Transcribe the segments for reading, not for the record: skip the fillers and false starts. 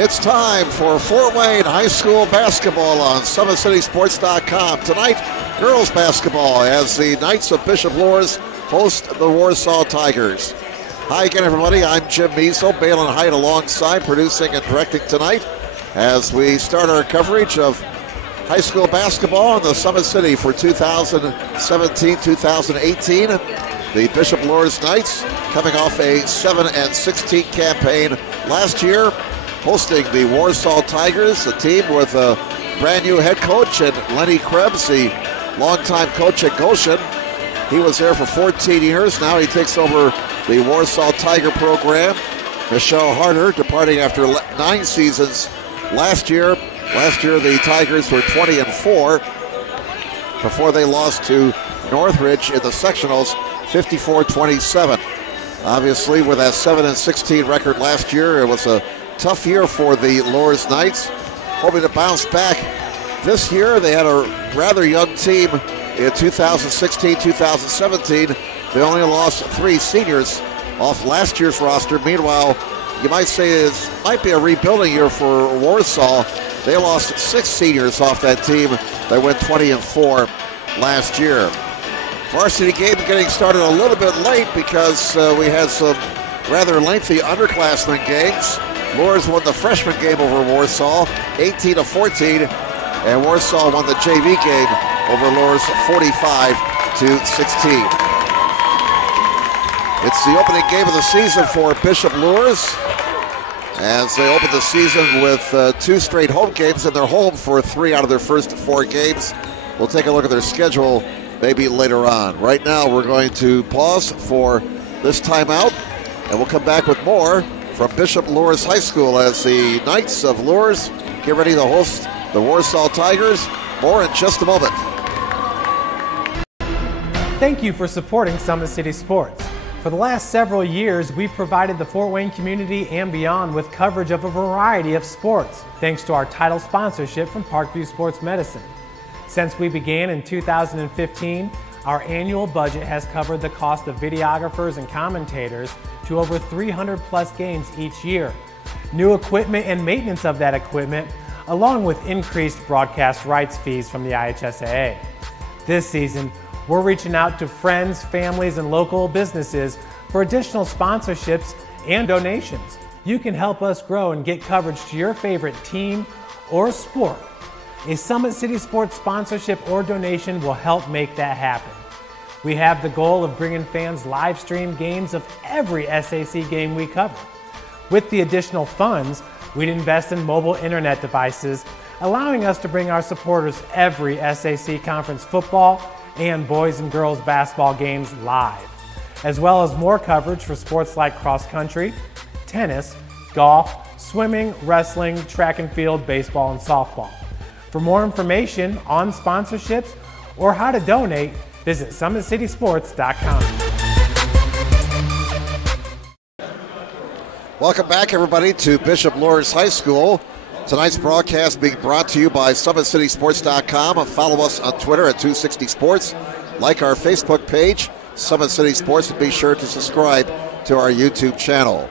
It's time for Fort Wayne High School basketball on SummitCitySports.com. Tonight, girls basketball as the Knights of Bishop Luers host the Warsaw Tigers. Hi again, everybody. I'm Jim Measel, Balin Height alongside, producing and directing tonight as we start our coverage of high school basketball in the Summit City for 2017-2018. The Bishop Luers Knights coming off a 7-16 campaign last year, hosting the Warsaw Tigers, a team with a brand new head coach, and Lenny Krebs, the longtime coach at Goshen. He was there for 14 years. Now he takes over the Warsaw Tiger program. Michelle Harder departing after 9 seasons last year. Last year the Tigers were 20-4 before they lost to Northridge in the sectionals 54-27. Obviously, with that 7-16 record last year, it was a tough year for the Luers Knights. Hoping to bounce back this year. They had a rather young team in 2016-2017. They only lost 3 seniors off last year's roster. Meanwhile, you might say it might be a rebuilding year for Warsaw. They lost 6 seniors off that team that went 20-4 last year. Varsity game getting started a little bit late because we had some rather lengthy underclassmen games. Luers won the freshman game over Warsaw, 18-14, and Warsaw won the JV game over Luers, 45-16. It's the opening game of the season for Bishop Luers, as they open the season with 2 straight home games, and they're home for 3 out of their first 4 games. We'll take a look at their schedule maybe later on. Right now, we're going to pause for this timeout, and we'll come back with more from Bishop Luers High School as the Knights of Luers get ready to host the Warsaw Tigers. More in just a moment. Thank you for supporting Summit City Sports. For the last several years, we've provided the Fort Wayne community and beyond with coverage of a variety of sports, thanks to our title sponsorship from Parkview Sports Medicine. Since we began in 2015, our annual budget has covered the cost of videographers and commentators to over 300 plus games each year. New equipment and maintenance of that equipment, along with increased broadcast rights fees from the IHSAA. This season, we're reaching out to friends, families, and local businesses for additional sponsorships and donations. You can help us grow and get coverage to your favorite team or sport. A Summit City Sports sponsorship or donation will help make that happen. We have the goal of bringing fans live stream games of every SAC game we cover. With the additional funds, we'd invest in mobile internet devices, allowing us to bring our supporters every SAC conference football and boys and girls basketball games live, as well as more coverage for sports like cross country, tennis, golf, swimming, wrestling, track and field, baseball, and softball. For more information on sponsorships or how to donate, visit SummitCitySports.com. Welcome back, everybody, to Bishop Luers High School. Tonight's broadcast being brought to you by SummitCitySports.com. Follow us on Twitter at 260 Sports. Like our Facebook page, Summit City Sports, and be sure to subscribe to our YouTube channel.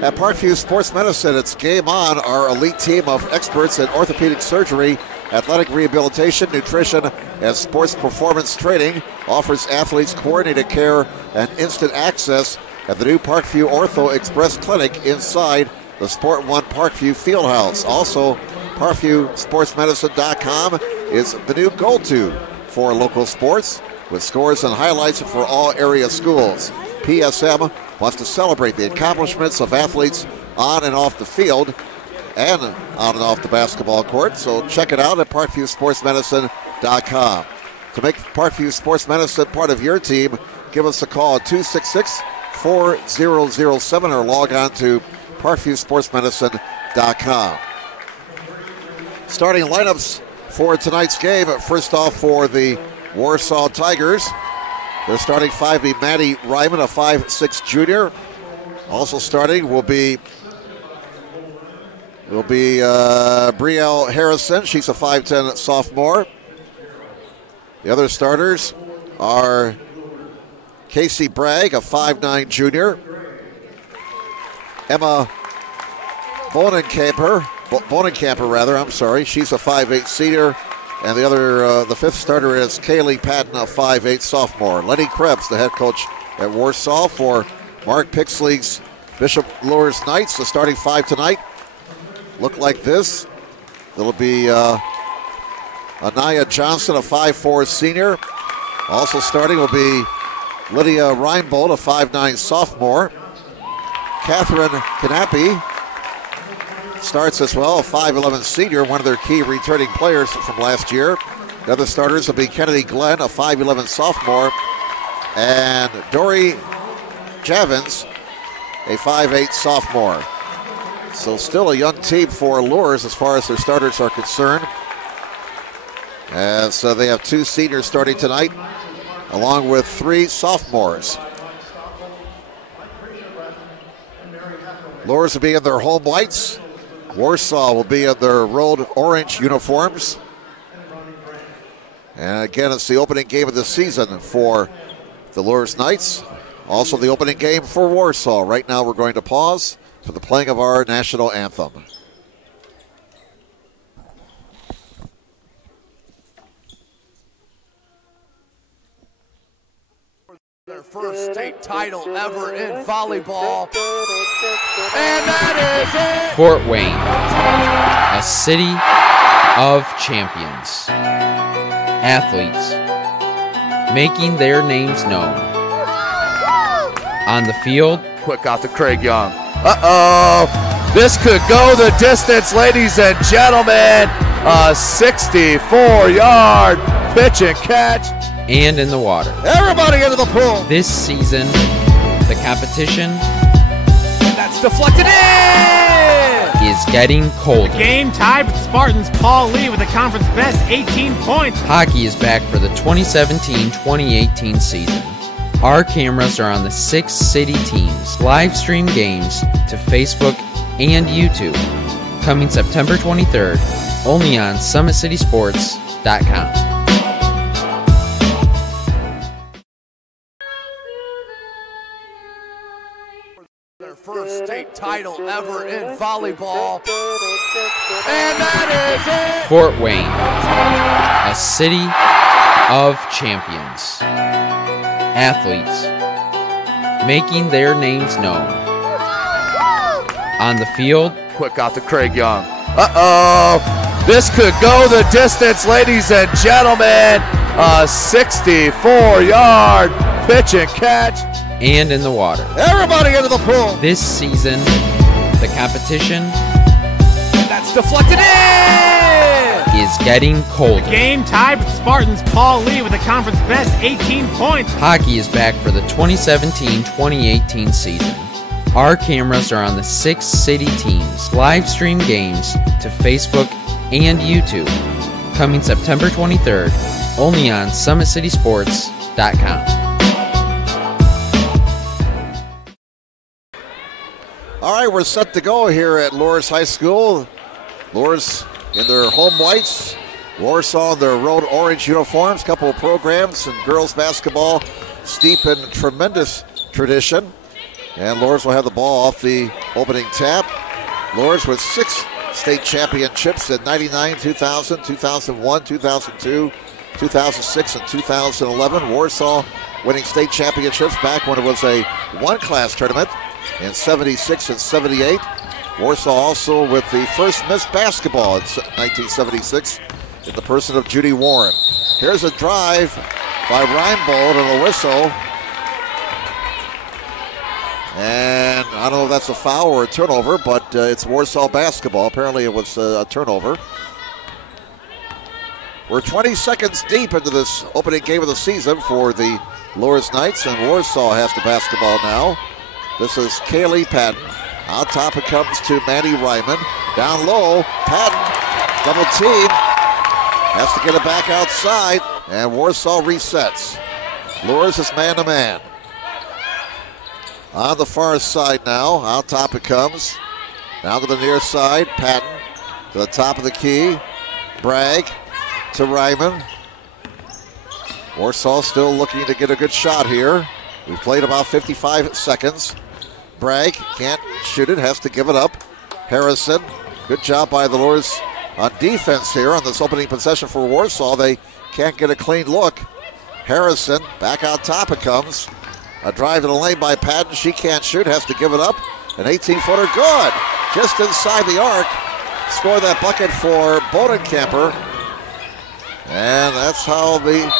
At Parkview Sports Medicine, it's game on. Our elite team of experts in orthopedic surgery, athletic rehabilitation, nutrition, and sports performance training offers athletes coordinated care and instant access at the new Parkview Ortho Express Clinic inside the Sport One Parkview Fieldhouse. Also, ParkviewSportsMedicine.com is the new go-to for local sports with scores and highlights for all area schools. PSM wants to celebrate the accomplishments of athletes on and off the field and on and off the basketball court. So check it out at ParkviewSportsMedicine.com. To make Parkview Sports Medicine part of your team, give us a call at 266-4007 or log on to ParkviewSportsMedicine.com. Starting lineups for tonight's game. First off, for the Warsaw Tigers, their starting 5 will be Maddie Ryman, a 5'6" junior. Also starting will be Brielle Harrison. She's a 5'10" sophomore. The other starters are Casey Bragg, a 5'9" junior. Emma Bonenkamper rather, I'm sorry. She's a 5'8 senior. And the other, the fifth starter is Kaylee Patton, a 5'8 sophomore. Lenny Krebs, the head coach at Warsaw for Mark Pixley's Bishop Luers Knights. The starting five tonight look like this. It'll be Anaya Johnson, a 5'4 senior. Also starting will be Lydia Reinbold, a 5'9 sophomore. Catherine Knappe starts as well, a 5'11 senior, one of their key returning players from last year. The other starters will be Kennedy Glenn, a 5'11 sophomore, and Dory Javins, a 5'8 sophomore. So still a young team for Luers as far as their starters are concerned. As they have two seniors starting tonight, along with three sophomores. Luers will be in their home whites. Warsaw will be in their road orange uniforms. And again, it's the opening game of the season for the Luers Knights. Also the opening game for Warsaw. Right now we're going to pause for the playing of our national anthem. Their first state title ever in volleyball. And that is it! Fort Wayne, a city of champions. Athletes making their names known. On the field. Quick out to Craig Young. Uh-oh! This could go the distance, ladies and gentlemen. A 64-yard pitch and catch. And in the water. Everybody into the pool. This season, the competition that's deflected in is getting colder. The game tied with Spartans Paul Lee with a conference best 18 points. Hockey is back for the 2017-2018 season. Our cameras are on the 6 city teams. Live stream games to Facebook and YouTube. Coming September 23rd, only on SummitCitySports.com. Their first state title ever in volleyball. And that is it! Fort Wayne, a city of champions. Athletes making their names known. On the field. Quick out to Craig Young. Uh-oh! This could go the distance, ladies and gentlemen. A 64-yard pitch and catch. And in the water. Everybody into the pool. This season, the competition that's deflected in is getting colder. The game tied with Spartans Paul Lee with a conference best 18 points. Hockey is back for the 2017-2018 season. Our cameras are on the 6 city teams. Live stream games to Facebook and YouTube. Coming September 23rd, only on SummitCitySports.com. All right, we're set to go here at Luers High School. Luers in their home whites, Warsaw in their road orange uniforms. Couple of programs in girls basketball steep in tremendous tradition. And Luers will have the ball off the opening tap. Luers with 6 state championships in 99, 2000, 2001, 2002, 2006, and 2011. Warsaw winning state championships back when it was a one-class tournament in 76 and 78. Warsaw also with the first Miss Basketball in 1976 in the person of Judy Warren. Here's a drive by Reinbold and a whistle. And I don't know if that's a foul or a turnover, but it's Warsaw basketball. Apparently it was a turnover. We're 20 seconds deep into this opening game of the season for the Luers Knights, and Warsaw has the basketball now. This is Kaylee Patton. On top it comes to Manny Ryman. Down low, Patton, double team. Has to get it back outside, and Warsaw resets. Luers is man-to-man. On the far side now, on top it comes. Down to the near side, Patton to the top of the key. Bragg to Ryman. Warsaw still looking to get a good shot here. We've played about 55 seconds. Bragg can't shoot it, has to give it up. Harrison. Good job by the Luers on defense here on this opening possession for Warsaw. They can't get a clean look. Harrison, back out top it comes. A drive to the lane by Patton. She can't shoot, has to give it up. An 18-footer, good. Just inside the arc. Score that bucket for Bodenkamper. And that's how the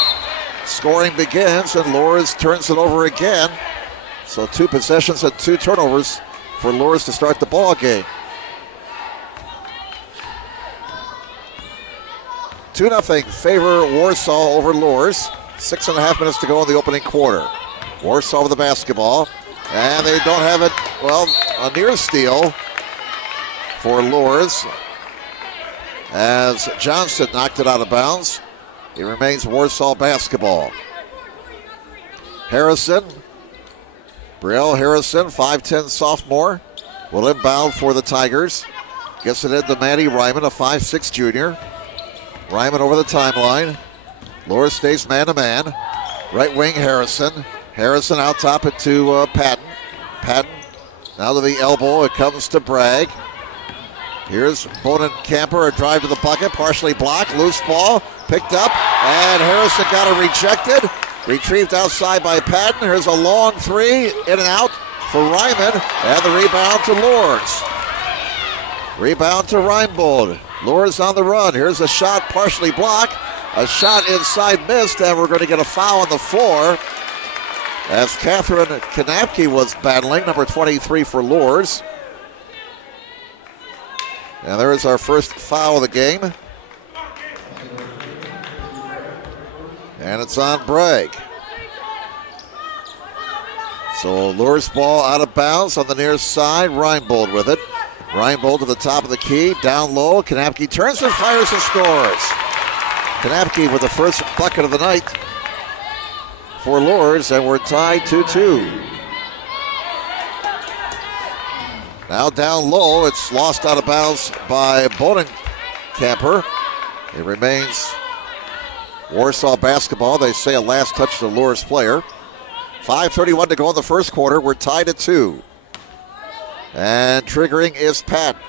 scoring begins, and Luers turns it over again. So 2 possessions and 2 turnovers for Luers to start the ball game. 2-0 favor Warsaw over Luers. 6.5 minutes to go in the opening quarter. Warsaw with the basketball, and they don't have it. Well, a near steal for Luers as Johnson knocked it out of bounds. It remains Warsaw basketball. Harrison, Brielle Harrison, 5'10 sophomore, will inbound for the Tigers. Gets it into Maddie Ryman, a 5'6 junior. Ryman over the timeline. Luers stays man-to-man. Right wing Harrison. Harrison out top it to Patton. Patton now to the elbow. It comes to Bragg. Here's Bodenkamper, a drive to the bucket, partially blocked. Loose ball, picked up, and Harrison got it rejected. Retrieved outside by Patton. Here's a long 3, in and out for Ryman, and the rebound to Luers. Rebound to Reinbold. Luers on the run. Here's a shot partially blocked. A shot inside missed, and we're going to get a foul on the floor as Catherine Kanapke was battling, number 23 for Luers. And there is our first foul of the game. And it's on Bragg. So Luers ball out of bounds on the near side. Reinbold with it. Reinbold to the top of the key, down low. Kanapke turns and fires and scores. Kanapke with the first bucket of the night for Luers, and we're tied 2-2. Now down low, it's lost out of bounds by Bodenkamper. It remains Warsaw basketball. They say a last touch to the Luers player. 5:31 to go in the first quarter. We're tied at 2. And triggering is Patton.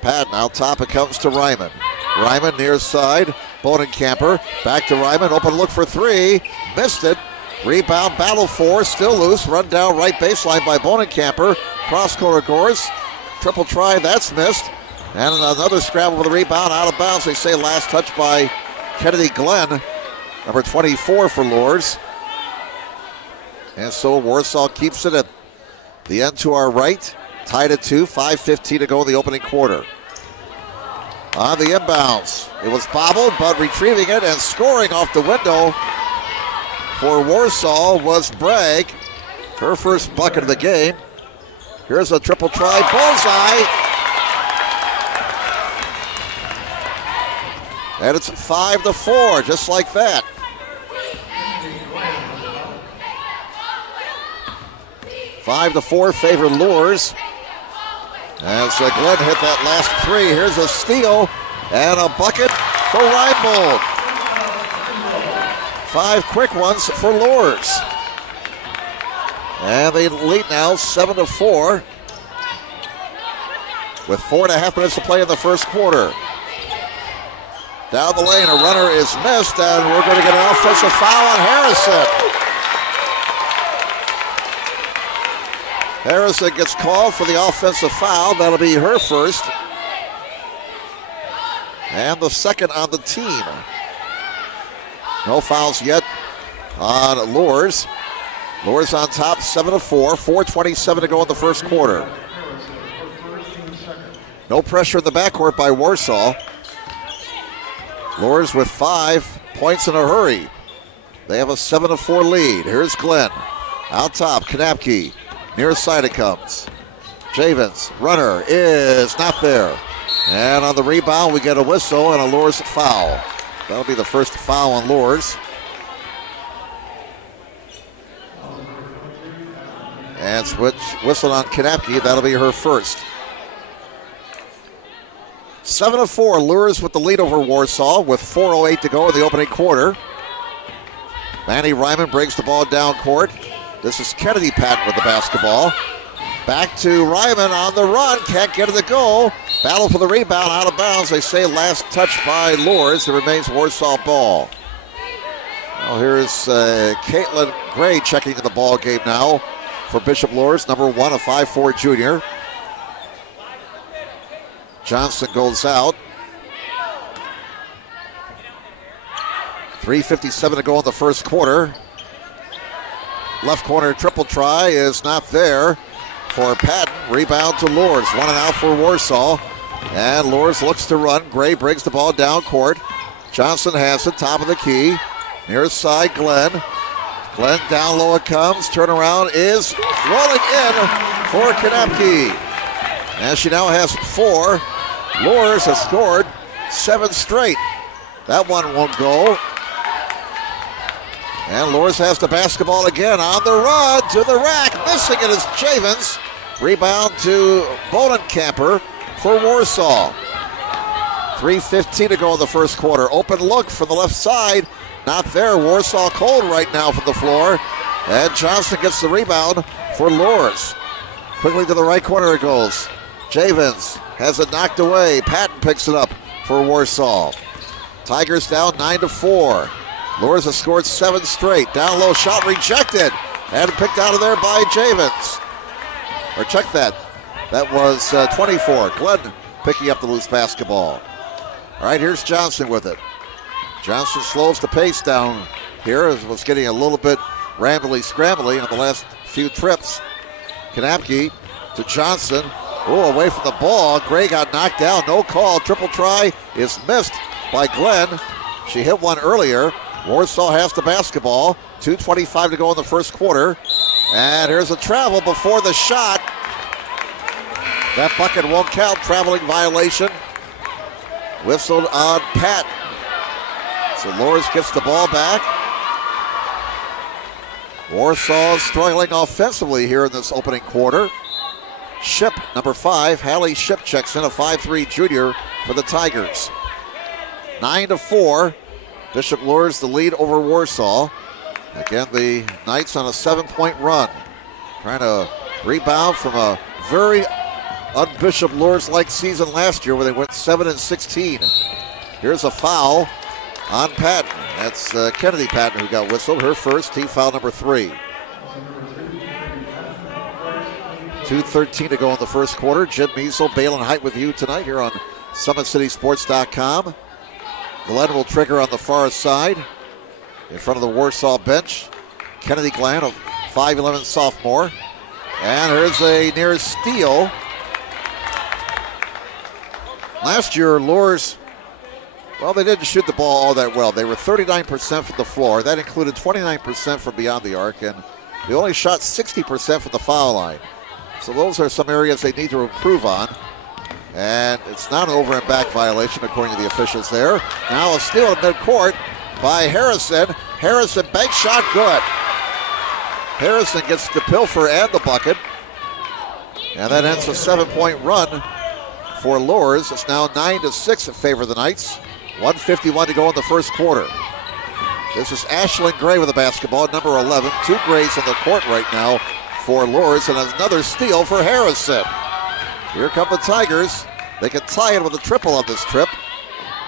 Patton out top, it comes to Ryman. Ryman near side. Bodenkamper back to Ryman. Open look for 3. Missed it. Rebound, battle for, still loose. Run down right baseline by Bodenkamper. Cross corner Gores. Triple try, that's missed. And another scramble for the rebound, out of bounds. They say last touch by Kennedy Glenn, number 24 for Luers. And so Warsaw keeps it at the end to our right. Tied at 2, 5:15 to go in the opening quarter. On the inbounds, it was bobbled, but retrieving it and scoring off the window for Warsaw was Bragg. Her first bucket of the game. Here's a triple try, bullseye. And it's 5-4, just like that. Five to 4 favor Luers. As Glenn hit that last 3, here's a steal and a bucket for Reinbold. 5 quick ones for Luers. And they lead now 7-4 with 4.5 minutes to play in the first quarter. Down the lane, a runner is missed, and we're going to get an offensive foul on Harrison. Harrison gets called for the offensive foul. That'll be her first. And the second on the team. No fouls yet on Luers. Luers on top, 7-4, 4:27 to go in the first quarter. No pressure in the backcourt by Warsaw. Luers with 5 points in a hurry. They have a 7-4 lead. Here's Glenn. Out top, Kanapke. Near side it comes. Javens, runner is not there. And on the rebound, we get a whistle and a Luers foul. That'll be the first foul on Luers. And switch whistle on Kanapke. That'll be her first. 7-4, Luers with the lead over Warsaw with 4:08 to go in the opening quarter. Manny Ryman brings the ball down court. This is Kennedy Patton with the basketball. Back to Ryman on the run. Can't get it to go. Battle for the rebound, out of bounds. They say last touch by Luers. It remains Warsaw ball. Now here's Caitlin Gray checking in the ball game now for Bishop Luers, number 1, a 5'4" junior. Johnson goes out. 3:57 to go in the first quarter. Left corner triple try is not there for Patton. Rebound to Luers. 1 and out for Warsaw. And Luers looks to run. Gray brings the ball down court. Johnson has it, top of the key. Near side, Glenn. Glenn down low it comes. Turnaround is rolling in for Kanapke. And she now has 4. Luers has scored 7 straight. That one won't go. And Luers has the basketball again on the run to the rack. Missing it is Javens. Rebound to Bodenkamper for Warsaw. 3:15 to go in the first quarter. Open look from the left side. Not there. Warsaw cold right now from the floor. And Johnson gets the rebound for Luers. Quickly to the right corner it goes. Javens has it knocked away. Patton picks it up for Warsaw. Tigers down 9-4. Luers has scored 7 straight. Down low shot rejected. And picked out of there by Javens. Or check that. That was 24. Glenn picking up the loose basketball. All right, here's Johnson with it. Johnson slows the pace down here. It was getting a little bit rambly, scrambly on the last few trips. Kanapke to Johnson. Oh, away from the ball. Gray got knocked down. No call. Triple try is missed by Glenn. She hit one earlier. Warsaw has the basketball. 2:25 to go in the first quarter. And here's a travel before the shot. That bucket won't count. Traveling violation. Whistled on Patton. So Luers gets the ball back. Warsaw struggling offensively here in this opening quarter. Ship, number 5, Hallie Ship checks in, a 5'3" junior for the Tigers. 9-4. Bishop Luers the lead over Warsaw. Again, the Knights on a 7-point run. Trying to rebound from a very un-Bishop Luers-like season last year where they went 7-16. Here's a foul on Patton. That's Kennedy Patton who got whistled. Her first, team foul number 3. 2:13 to go in the first quarter. Jim Measle, Bale and Height with you tonight here on SummitCitySports.com. Glenn will trigger on the far side in front of the Warsaw bench. Kennedy Glenn, a 5'11" sophomore. And here's a near steal. Last year, Luers, well, they didn't shoot the ball all that well. They were 39% from the floor. That included 29% from beyond the arc, and they only shot 60% from the foul line. So those are some areas they need to improve on. And it's not an over and back violation according to the officials there. Now a steal at midcourt by Harrison. Harrison bank shot, good. Harrison gets the pilfer and the bucket. And that ends a 7-point run for Luers. It's now 9-6 in favor of the Knights. 1:51 to go in the first quarter. This is Ashlyn Gray with the basketball, number 11. 2 Grays on the court right now for Luers, and another steal for Harrison. Here come the Tigers. They can tie it with a triple on this trip.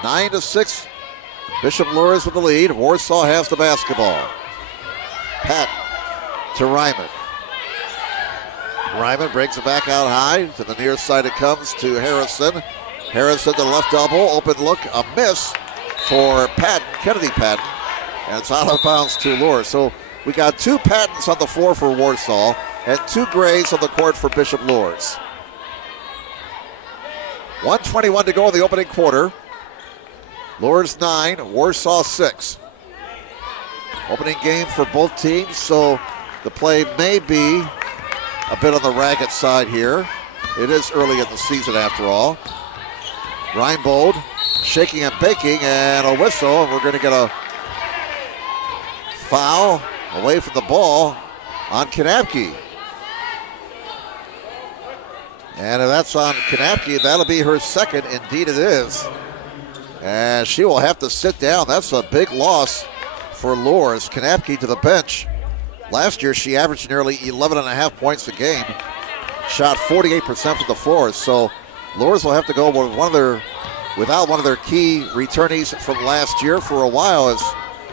9-6. Bishop Luers with the lead. Warsaw has the basketball. Patton to Ryman. Ryman brings it back out high. To the near side it comes to Harrison. Harrison to the left elbow. Open look. A miss for Patton, Kennedy Patton. And it's out of bounds to Luers. So we got 2 Pattons on the floor for Warsaw and 2 Grays on the court for Bishop Luers. 1:21 to go in the opening quarter. Luers 9, Warsaw 6. Opening game for both teams, so the play may be a bit on the ragged side here. It is early in the season after all. Reinbold shaking and baking, and a whistle. We're going to get a foul away from the ball on Kanapke. And if that's on Kanapke, that'll be her second. Indeed it is. And she will have to sit down. That's a big loss for Luers. Kanapke to the bench. Last year she averaged nearly 11.5 points a game. shot 48% from the floor. So Luers will have to go with without one of their key returnees from last year for a while, as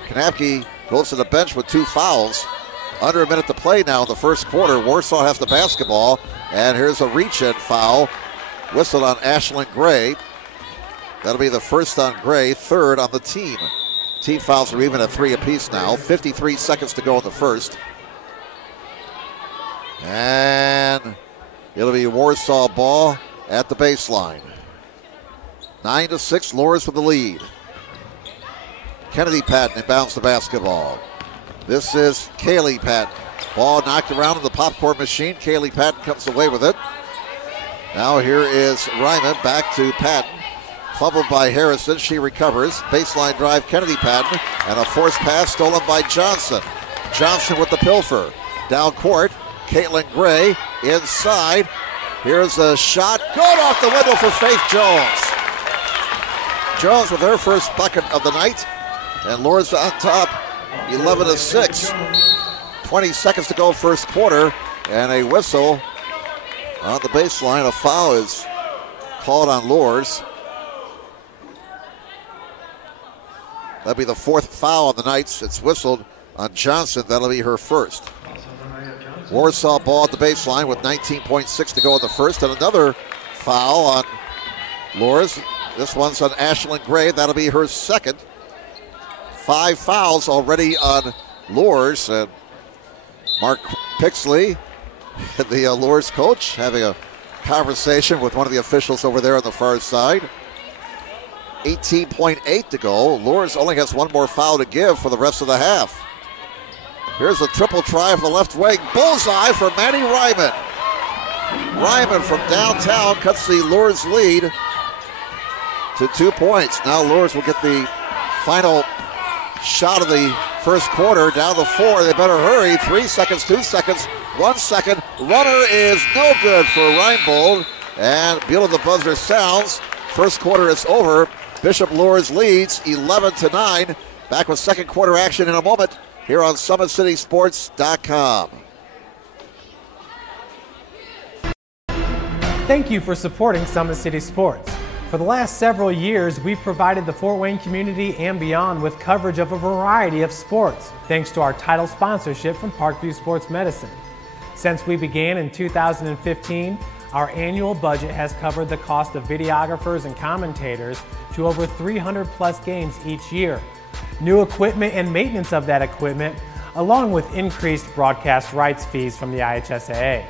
Kanapke goes to the bench with 2 fouls. Under a minute to play now in the first quarter. Warsaw has the basketball, and here's a reach-in foul whistled on Ashlyn Gray. That'll be the first on Gray, third on the team. Team fouls are even at 3 apiece now. 53 seconds to go in the first. And it'll be Warsaw ball at the baseline. 9-6, Luers with the lead. Kennedy Patton inbounds the basketball. This is Kaylee Patton. Ball knocked around in the popcorn machine. Kaylee Patton comes away with it. Now here is Ryman, back to Patton. Fumbled by Harrison, she recovers. Baseline drive, Kennedy Patton, and a forced pass stolen by Johnson. Johnson with the pilfer. Down court, Caitlin Gray inside. Here's a shot, good off the window for Faith Jones. Jones with her first bucket of the night, and Luers on top, 11-6. 20 seconds to go first quarter, and a whistle on the baseline. A foul is called on Luers. That'll be the 4th foul on the night. It's whistled on Johnson. That'll be her first. Warsaw ball at the baseline with 19.6 to go in the first, and another foul on Luers. This one's on Ashlyn Gray. That'll be her second. 5 fouls already on Luers. And Mark Pixley, the Luers coach, having a conversation with one of the officials over there on the far side. 18.8 to go. Luers only has 1 more foul to give for the rest of the half. Here's a triple try from the left wing. Bullseye for Maddie Ryman. Ryman from downtown cuts the Luers lead to 2 points. Now Luers will get the final shot of the first quarter, down to 4. They better hurry. 3 seconds, 2 seconds, 1 second. Runner is no good for Reinbold. And below the buzzer sounds. First quarter is over. Bishop Luers leads 11-9. Back with second quarter action in a moment here on SummitCitySports.com. Thank you for supporting Summit City Sports. For the last several years, we've provided the Fort Wayne community and beyond with coverage of a variety of sports, thanks to our title sponsorship from Parkview Sports Medicine. Since we began in 2015, our annual budget has covered the cost of videographers and commentators to over 300 plus games each year. New equipment and maintenance of that equipment, along with increased broadcast rights fees from the IHSAA.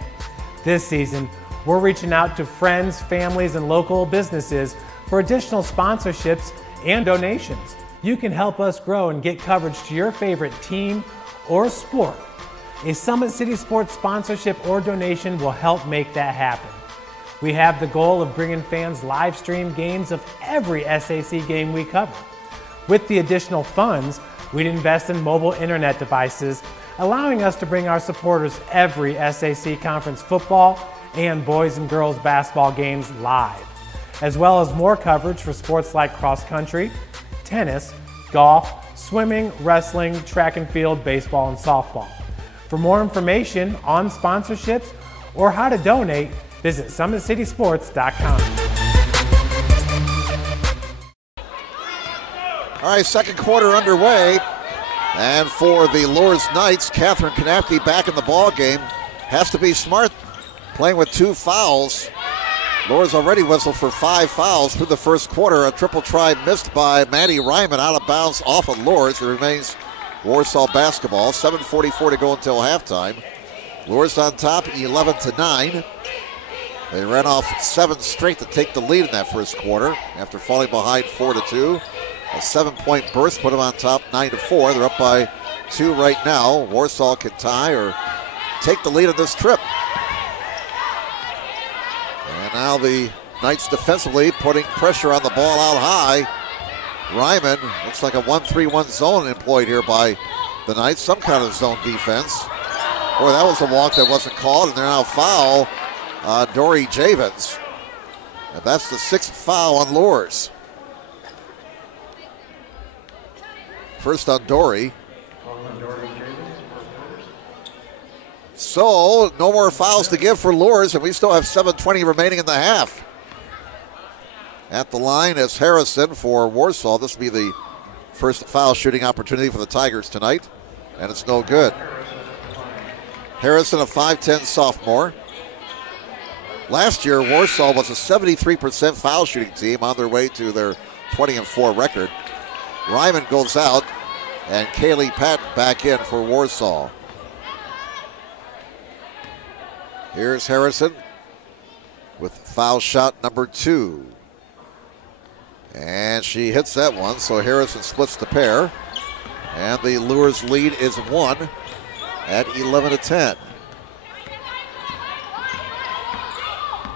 This season, we're reaching out to friends, families, and local businesses for additional sponsorships and donations. You can help us grow and get coverage to your favorite team or sport. A Summit City Sports sponsorship or donation will help make that happen. We have the goal of bringing fans live stream games of every SAC game we cover. With the additional funds, we'd invest in mobile internet devices, allowing us to bring our supporters every SAC conference football and boys and girls basketball games live, as well as more coverage for sports like cross country, tennis, golf, swimming, wrestling, track and field, baseball, and softball. For more information on sponsorships or how to donate, visit SummitCitySports.com. All right, second quarter underway. And for the Luers Knights, Catherine Kanapke back in the ball game. Has to be smart, playing with 2 fouls. Luers already whistled for 5 fouls through the first quarter. A triple try missed by Maddie Ryman, out of bounds off of Luers. It remains Warsaw basketball. 7:44 to go until halftime. Luers on top, 11-9. They ran off 7 straight to take the lead in that first quarter after falling behind 4-2. A 7-point burst put them on top 9-4. They're up by 2 right now. Warsaw can tie or take the lead of this trip. And now the Knights defensively putting pressure on the ball out high. Ryman, looks like a 1-3-1 zone employed here by the Knights. Some kind of zone defense. Boy, that was a walk that wasn't called, and they're now foul Dory Javens. And that's the 6th foul on Luers. First on Dory. So, no more fouls to give for Luers, and we still have 7:20 remaining in the half. At the line is Harrison for Warsaw. This will be the first foul shooting opportunity for the Tigers tonight, and it's no good. Harrison, a 5'10 sophomore. Last year, Warsaw was a 73% foul shooting team on their way to their 20-4 record. Ryman goes out, and Kaylee Patton back in for Warsaw. Here's Harrison with foul shot number 2. And she hits that one, so Harrison splits the pair. And the Luers lead is 1 at 11-10.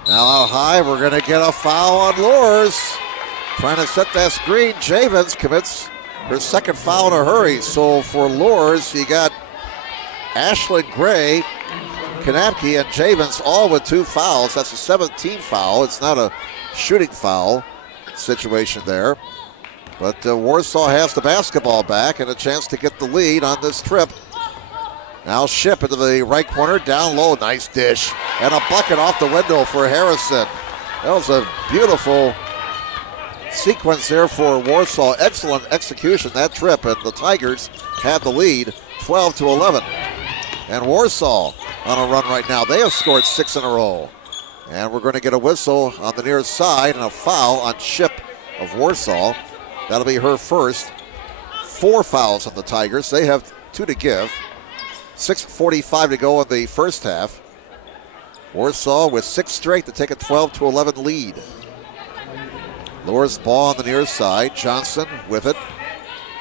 Now out high, we're going to get a foul on Luers. Trying to set that screen. Javens commits her second foul in a hurry. So for Luers, you got Ashlyn Gray, Kanapke, and Javens all with 2 fouls. That's a 17th foul. It's not a shooting foul situation there. But Warsaw has the basketball back and a chance to get the lead on this trip. Now Ship into the right corner, down low, nice dish. And a bucket off the window for Harrison. That was a beautiful sequence there for Warsaw. Excellent execution that trip, and the Tigers had the lead 12-11. And Warsaw on a run right now. They have scored 6 in a row. And we're going to get a whistle on the near side and a foul on Ship of Warsaw. That'll be her first. 4 fouls on the Tigers. They have 2 to give. 6:45 to go in the first half. Warsaw with 6 straight to take a 12-11 lead. Luers ball on the near side. Johnson with it.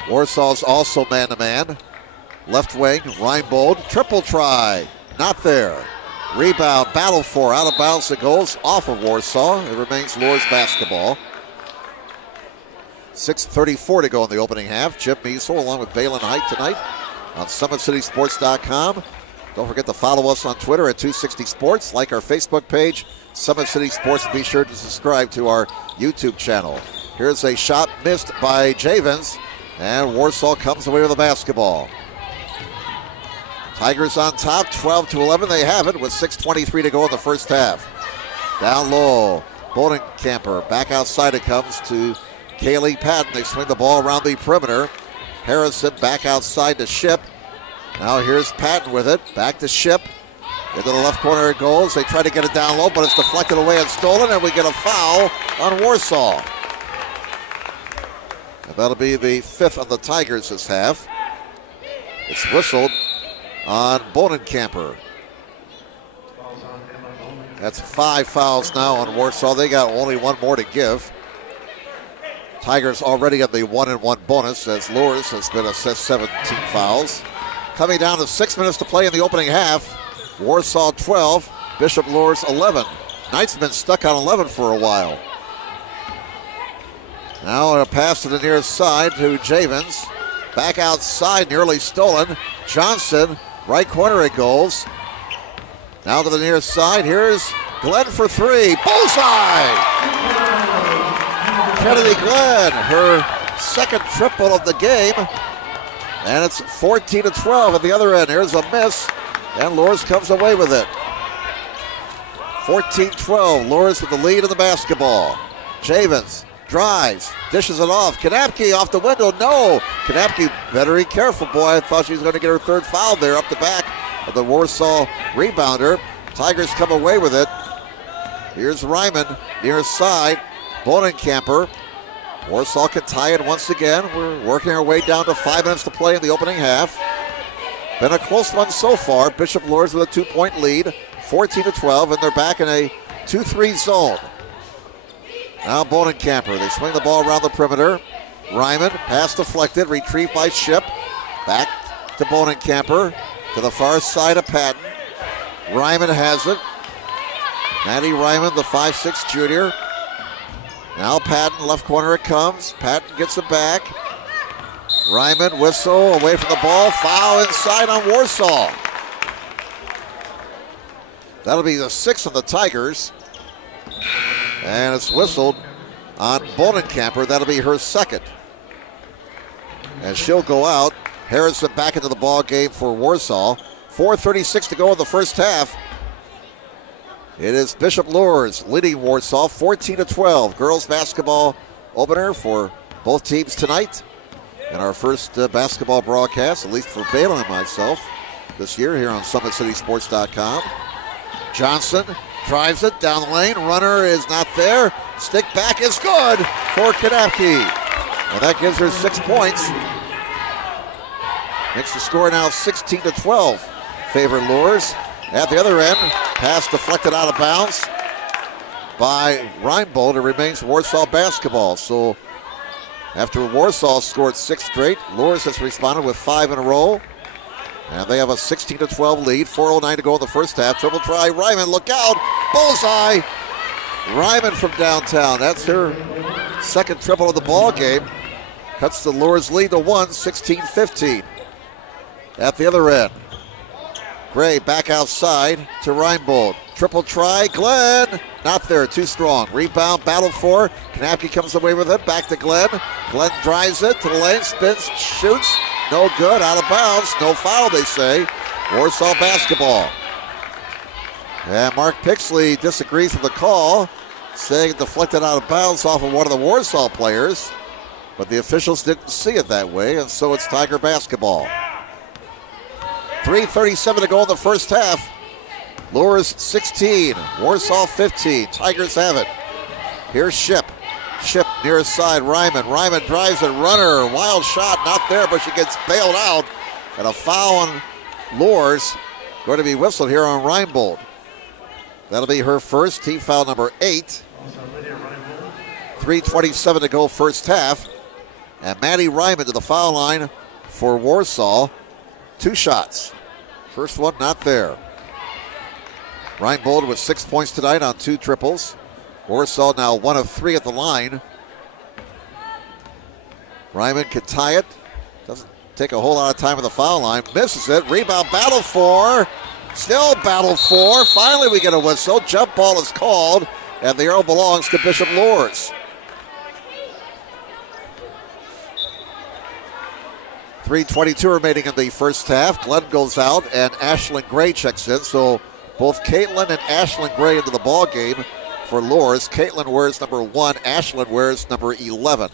Warsaw's also man-to-man. Left wing, Reinbold. Triple try. Not there. Rebound, battle for, out of bounds it goes, off of Warsaw. It remains Luers basketball. 6:34 to go in the opening half. Chip Measel along with Balin Height tonight on SummitCitySports.com. Don't forget to follow us on Twitter at 260 Sports. Like our Facebook page, Summit City Sports. Be sure to subscribe to our YouTube channel. Here's a shot missed by Javens, and Warsaw comes away with the basketball. Tigers on top, 12-11. They have it with 6:23 to go in the first half. Down low, Bodenkamper. Back outside it comes to Kaylee Patton. They swing the ball around the perimeter. Harrison back outside to Ship. Now here's Patton with it. Back to Ship. Into the left corner it goes. They try to get it down low, but it's deflected away and stolen, and we get a foul on Warsaw. And that'll be the 5th on the Tigers this half. It's whistled on Bodenkamper. That's 5 fouls now on Warsaw. They got only 1 more to give. Tigers already on the 1-1 bonus as Luers has been assessed 17 fouls. Coming down to 6 minutes to play in the opening half. Warsaw 12, Bishop Luers 11. Knight's been stuck on 11 for a while. Now a pass to the near side to Javens. Back outside, nearly stolen. Johnson, right corner it goes. Now to the near side, here's Glenn for 3. Bullseye! Kennedy Glenn, her second triple of the game. And it's 14-12 at the other end. Here's a miss, and Luers comes away with it. 14-12, Luers with the lead in the basketball. Javens drives, dishes it off. Kanapke off the window, no. Kanapke better be careful, boy. I thought she was going to get her 3rd foul there up the back of the Warsaw rebounder. Tigers come away with it. Here's Ryman, near side. Bodenkamper. Warsaw can tie it once again. We're working our way down to 5 minutes to play in the opening half. Been a close one so far. Bishop Luers with a 2-point lead, 14-12, and they're back in a 2-3 zone. Now Bodenkamper. They swing the ball around the perimeter. Ryman, pass deflected, retrieved by Ship. Back to Bodenkamper, to the far side of Patton. Ryman has it. Maddie Ryman, the 5'6 junior. Now Patton, left corner it comes. Patton gets it back. Ryman, whistle, away from the ball. Foul inside on Warsaw. That'll be the 6th on the Tigers. And it's whistled on Bodenkamper. That'll be her 2nd. And she'll go out. Harrison back into the ball game for Warsaw. 4:36 to go in the first half. It is Bishop Luers leading Warsaw 14-12. Girls basketball opener for both teams tonight. And our first basketball broadcast, at least for Baylor and myself, this year here on SummitCitySports.com. Johnson drives it down the lane. Runner is not there. Stick back is good for Kanapke. And that gives her 6 points. Makes the score now 16-12. Favor Luers. At the other end, pass deflected out of bounds by Reinbold. It remains Warsaw basketball. So after Warsaw scored 6 straight, Luers has responded with 5 in a row. And they have a 16-12 lead. 4:09 to go in the first half. Triple try. Ryman, look out. Bullseye. Ryman from downtown. That's her second triple of the ball game. Cuts the Luers lead to 1, 16-15. At the other end, Gray back outside to Reinbold. Triple try. Glenn. Not there. Too strong. Rebound. Battle for. Kanapke comes away with it. Back to Glenn. Glenn drives it to the lane. Spins. Shoots. No good. Out of bounds. No foul, they say. Warsaw basketball. And Mark Pixley disagrees with the call, saying it deflected out of bounds off of one of the Warsaw players. But the officials didn't see it that way, and so it's Tiger basketball. 3:37 to go in the first half. Luers 16, Warsaw 15. Tigers have it. Here's Ship. Ship near his side, Ryman. Ryman drives it, runner. Wild shot, not there, but she gets bailed out. And a foul on Luers going to be whistled here on Reinbold. That'll be her first, team foul number 8. 3:27 to go first half. And Maddie Ryman to the foul line for Warsaw. 2 shots. First one not there. Reinbold with 6 points tonight on 2 triples. Warsaw now 1 of 3 at the line. Ryman can tie it. Doesn't take a whole lot of time at the foul line. Misses it. Rebound, battle for. Still battle for. Finally we get a whistle. Jump ball is called. And the arrow belongs to Bishop Luers. 3:22 remaining in the first half. Glenn goes out and Ashlyn Gray checks in. So both Caitlin and Ashlyn Gray into the ball game for Luers. Caitlin wears number 1. Ashlyn wears number 11.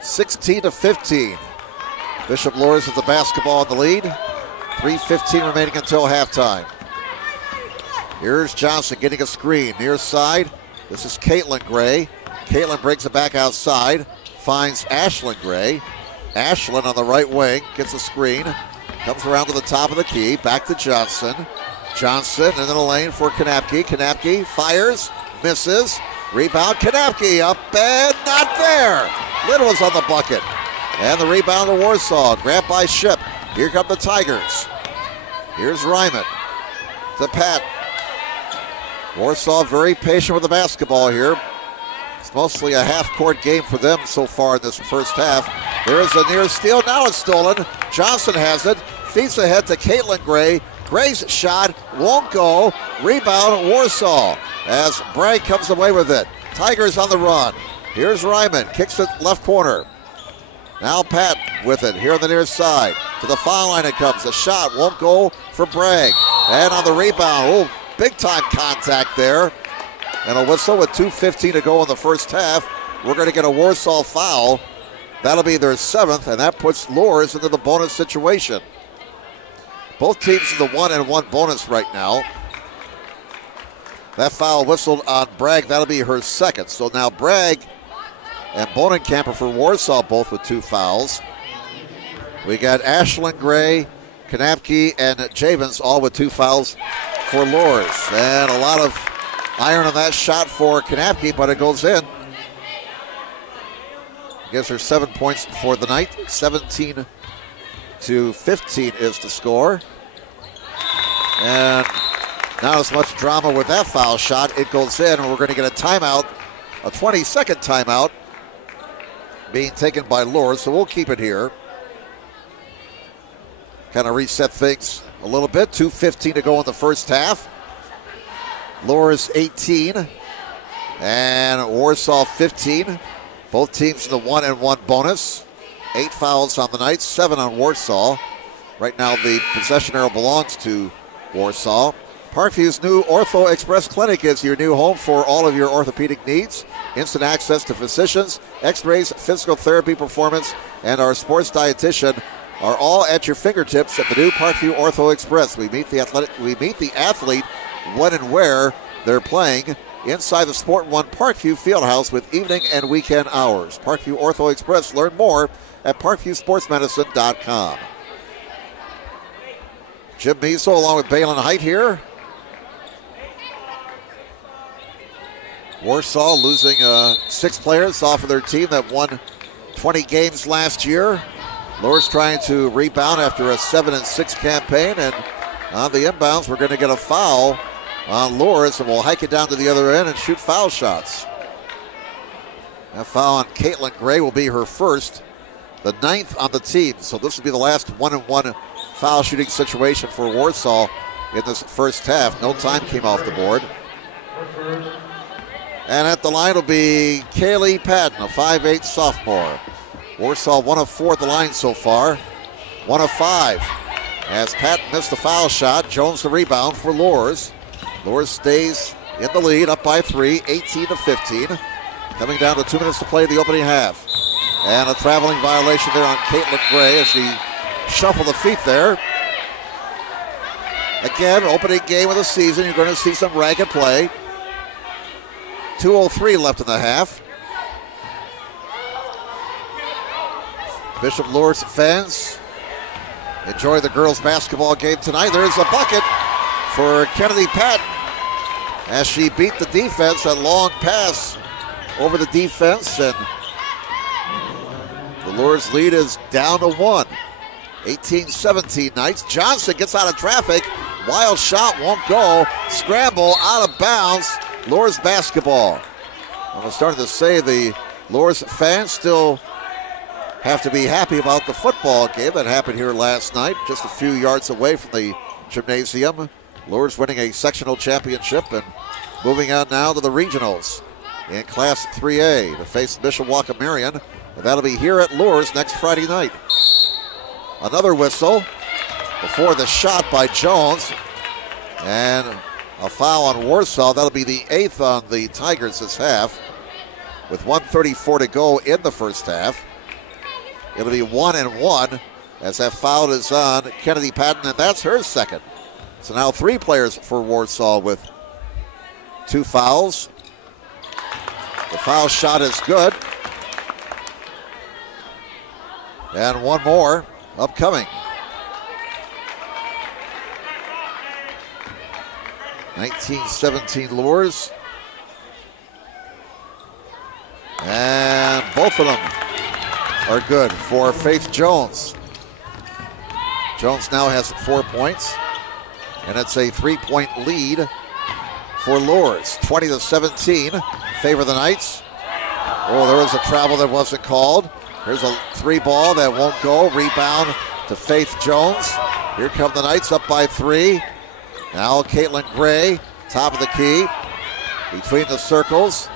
16-15. Bishop Luers with the basketball in the lead. 3:15 remaining until halftime. Here's Johnson getting a screen. Near side, this is Caitlin Gray. Caitlin breaks it back outside. Finds Ashlyn Gray. Ashlyn on the right wing gets a screen. Comes around to the top of the key. Back to Johnson. Johnson into the lane for Kanapke. Kanapke fires. Misses. Rebound. Kanapke up and not there. Little was on the bucket. And the rebound to Warsaw. Grabbed by Ship. Here come the Tigers. Here's Ryman. To Pat. Warsaw very patient with the basketball here. It's mostly a half-court game for them so far in this first half. There is a near steal. Now it's stolen. Johnson has it. Feeds ahead to Caitlin Gray. Gray's shot won't go. Rebound Warsaw as Bragg comes away with it. Tigers on the run. Here's Ryman. Kicks it left corner. Now Pat with it here on the near side. To the foul line it comes. The shot won't go for Bragg. And on the rebound, big time contact there. And a whistle with 2:15 to go in the first half. We're going to get a Warsaw foul. That'll be their 7th, and that puts Luers into the bonus situation. Both teams in the 1-and-1 bonus right now. That foul whistled on Bragg. That'll be her 2nd. So now Bragg and Bonenkamper for Warsaw both with 2 fouls. We got Ashlyn Gray, Kanapke, and Javens all with 2 fouls for Luers. And a lot of iron on that shot for Kanapke, but it goes in. Gives her 7 points for the night. 17-15 is the score. And not as much drama with that foul shot. It goes in, and we're going to get a timeout, a 20-second timeout being taken by Luers, so we'll keep it here. Kind of reset things a little bit. 2:15 to go in the first half. Luers 18 and Warsaw 15. Both teams in the 1-and-1 bonus. 8 fouls on the night, 7 on Warsaw. Right now the possession arrow belongs to Warsaw. Parkview's new Ortho Express Clinic is your new home for all of your orthopedic needs. Instant access to physicians, x-rays, physical therapy performance, and our sports dietitian are all at your fingertips at the new Parkview Ortho Express. We meet the athlete when and where they're playing inside the Sport One Parkview Fieldhouse with evening and weekend hours. Parkview Ortho Express. Learn more at parkviewsportsmedicine.com. Jim Measle along with Balin Height here. Warsaw losing 6 players off of their team that won 20 games last year. Luers trying to rebound after a 7-6 campaign, and on the inbounds we're going to get a foul on Luers, and we'll hike it down to the other end and shoot foul shots. That foul on Caitlin Gray will be her first, the 9th on the team, so this will be the last 1-and-1 foul shooting situation for Warsaw in this first half. No time came off the board. And at the line will be Kaylee Patton, a 5'8 sophomore. Warsaw 1 of 4 at the line so far. 1 of 5. As Patton missed the foul shot, Jones the rebound for Luers. Luers stays in the lead, up by 3, 18-15. Coming down to 2 minutes to play the opening half. And a traveling violation there on Caitlin Gray as she shuffled the feet there. Again, opening game of the season, you're going to see some ragged play. 2:03 left in the half. Bishop Luers fans enjoy the girls basketball game tonight. There's a bucket for Kennedy Patton as she beat the defense. That long pass over the defense, and the Luers lead is down to 1. 18-17 Knights. Johnson gets out of traffic. Wild shot won't go. Scramble out of bounds. Luers basketball. I'm starting to say the Luers fans still have to be happy about the football game that happened here last night, just a few yards away from the gymnasium. Luers winning a sectional championship and moving on now to the regionals in Class 3A to face Mishawaka Marion. And that'll be here at Luers next Friday night. Another whistle before the shot by Jones. And a foul on Warsaw. That'll be the 8th on the Tigers this half. With 1:34 to go in the first half. It'll be 1-1 as that foul is on Kennedy Patton, and that's her second. So now 3 players for Warsaw with 2 fouls. The foul shot is good. And 1 more upcoming. 19-17 Luers. And both of them are good for Faith Jones. Jones now has 4 points, and it's a 3-point lead for Luers. 20-17, favor the Knights. Oh, there was a travel that wasn't called. Here's a 3 ball that won't go. Rebound to Faith Jones. Here come the Knights up by 3. Now Caitlin Gray, top of the key, between the circles.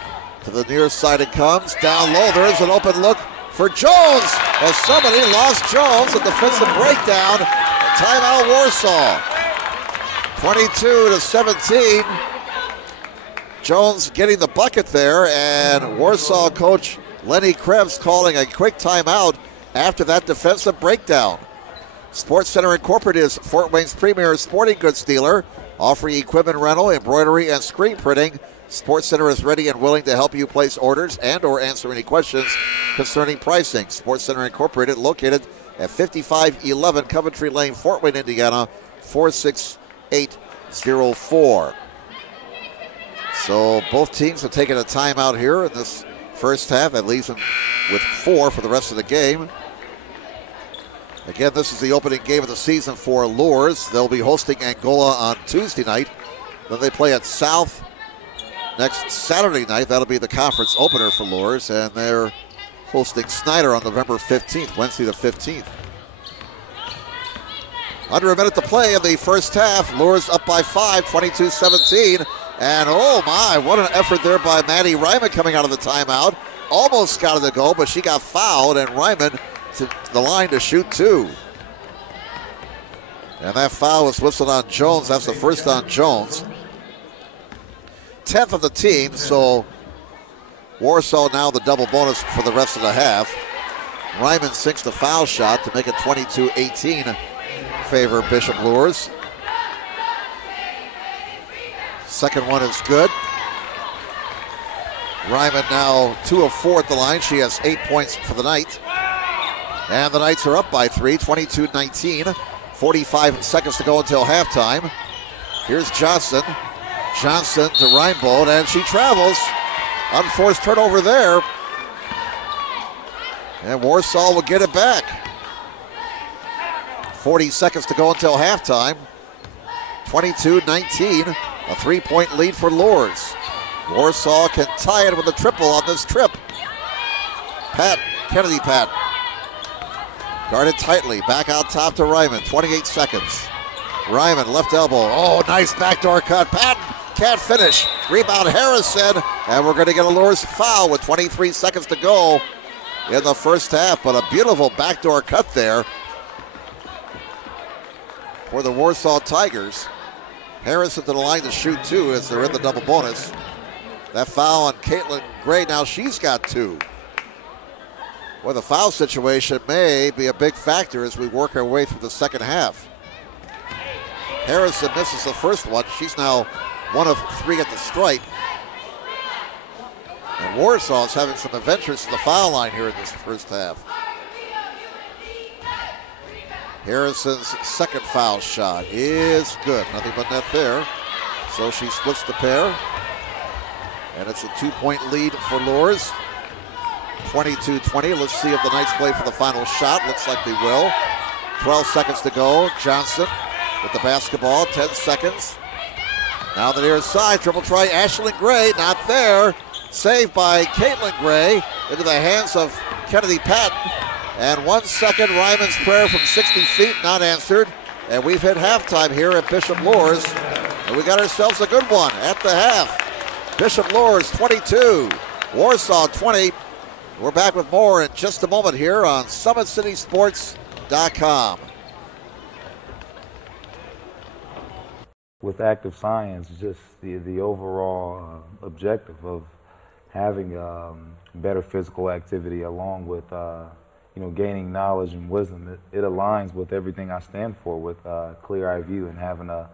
To the near side it comes. Down low, there is an open look for Jones as somebody lost Jones. A defensive breakdown. Timeout Warsaw. 22-17. Jones getting the bucket there, and Warsaw coach Lenny Krebs calling a quick timeout after that defensive breakdown. Sports Center Incorporated is Fort Wayne's premier sporting goods dealer, offering equipment rental, embroidery, and screen printing. Sports Center is ready and willing to help you place orders and or answer any questions concerning pricing. Sports Center Incorporated, located at 5511 Coventry Lane, Fort Wayne, Indiana, 46804. So both teams have taken a timeout here in this first half. That leaves them with 4 for the rest of the game. Again, this is the opening game of the season for Luers. They'll be hosting Angola on Tuesday night. Then they play at South next Saturday night. That'll be the conference opener for Luers, and they're hosting Snyder on November 15th, Wednesday the 15th. Under a minute to play in the first half. Luers up by 5, 22-17. And oh my, what an effort there by Maddie Ryman coming out of the timeout. Almost got it to go, but she got fouled, and Ryman to the line to shoot 2. And that foul was whistled on Jones. That's the first on Jones. 10th of the team, so Warsaw now the double bonus for the rest of the half. Ryman sinks the foul shot to make it 22-18 favor Bishop Luers. Second one is good. Ryman now 2 of 4 at the line. She has 8 points for the night. And the Knights are up by 3, 22-19. 45 seconds to go until halftime. Here's Johnson. Johnson to Reinbold, and she travels. Unforced turnover there. And Warsaw will get it back. 40 seconds to go until halftime. 22-19, a 3-point lead for Luers. Warsaw can tie it with a triple on this trip. Kennedy Pat. Guarded tightly, back out top to Ryman, 28 seconds. Ryman, left elbow, oh, nice backdoor cut. Patton can't finish. Rebound Harrison, and we're going to get a Luers foul with 23 seconds to go in the first half, but a beautiful backdoor cut there for the Warsaw Tigers. Harrison to the line to shoot 2 as they're in the double bonus. That foul on Caitlin Gray, now she's got 2. Well, the foul situation may be a big factor as we work our way through the second half. Harrison misses the first one. She's now 1 of 3 at the stripe. And Warsaw is having some adventures to the foul line here in this first half. Harrison's second foul shot is good. Nothing but net there. So she splits the pair. And it's a 2-point lead for Luers. 22-20. Let's see if the Knights play for the final shot. Looks like they will. 12 seconds to go. Johnson with the basketball. 10 seconds. Now the near side. Triple try. Ashlyn Gray not there. Saved by Caitlin Gray into the hands of Kennedy Patton. And 1 second. Ryman's prayer from 60 feet not answered. And we've hit halftime here at Bishop Luers. And we got ourselves a good one at the half. Bishop Luers 22. Warsaw 20. We're back with more in just a moment here on SummitCitySports.com. With active science, just the overall objective of having better physical activity along with gaining knowledge and wisdom, it aligns with everything I stand for, with clear-eye view and having a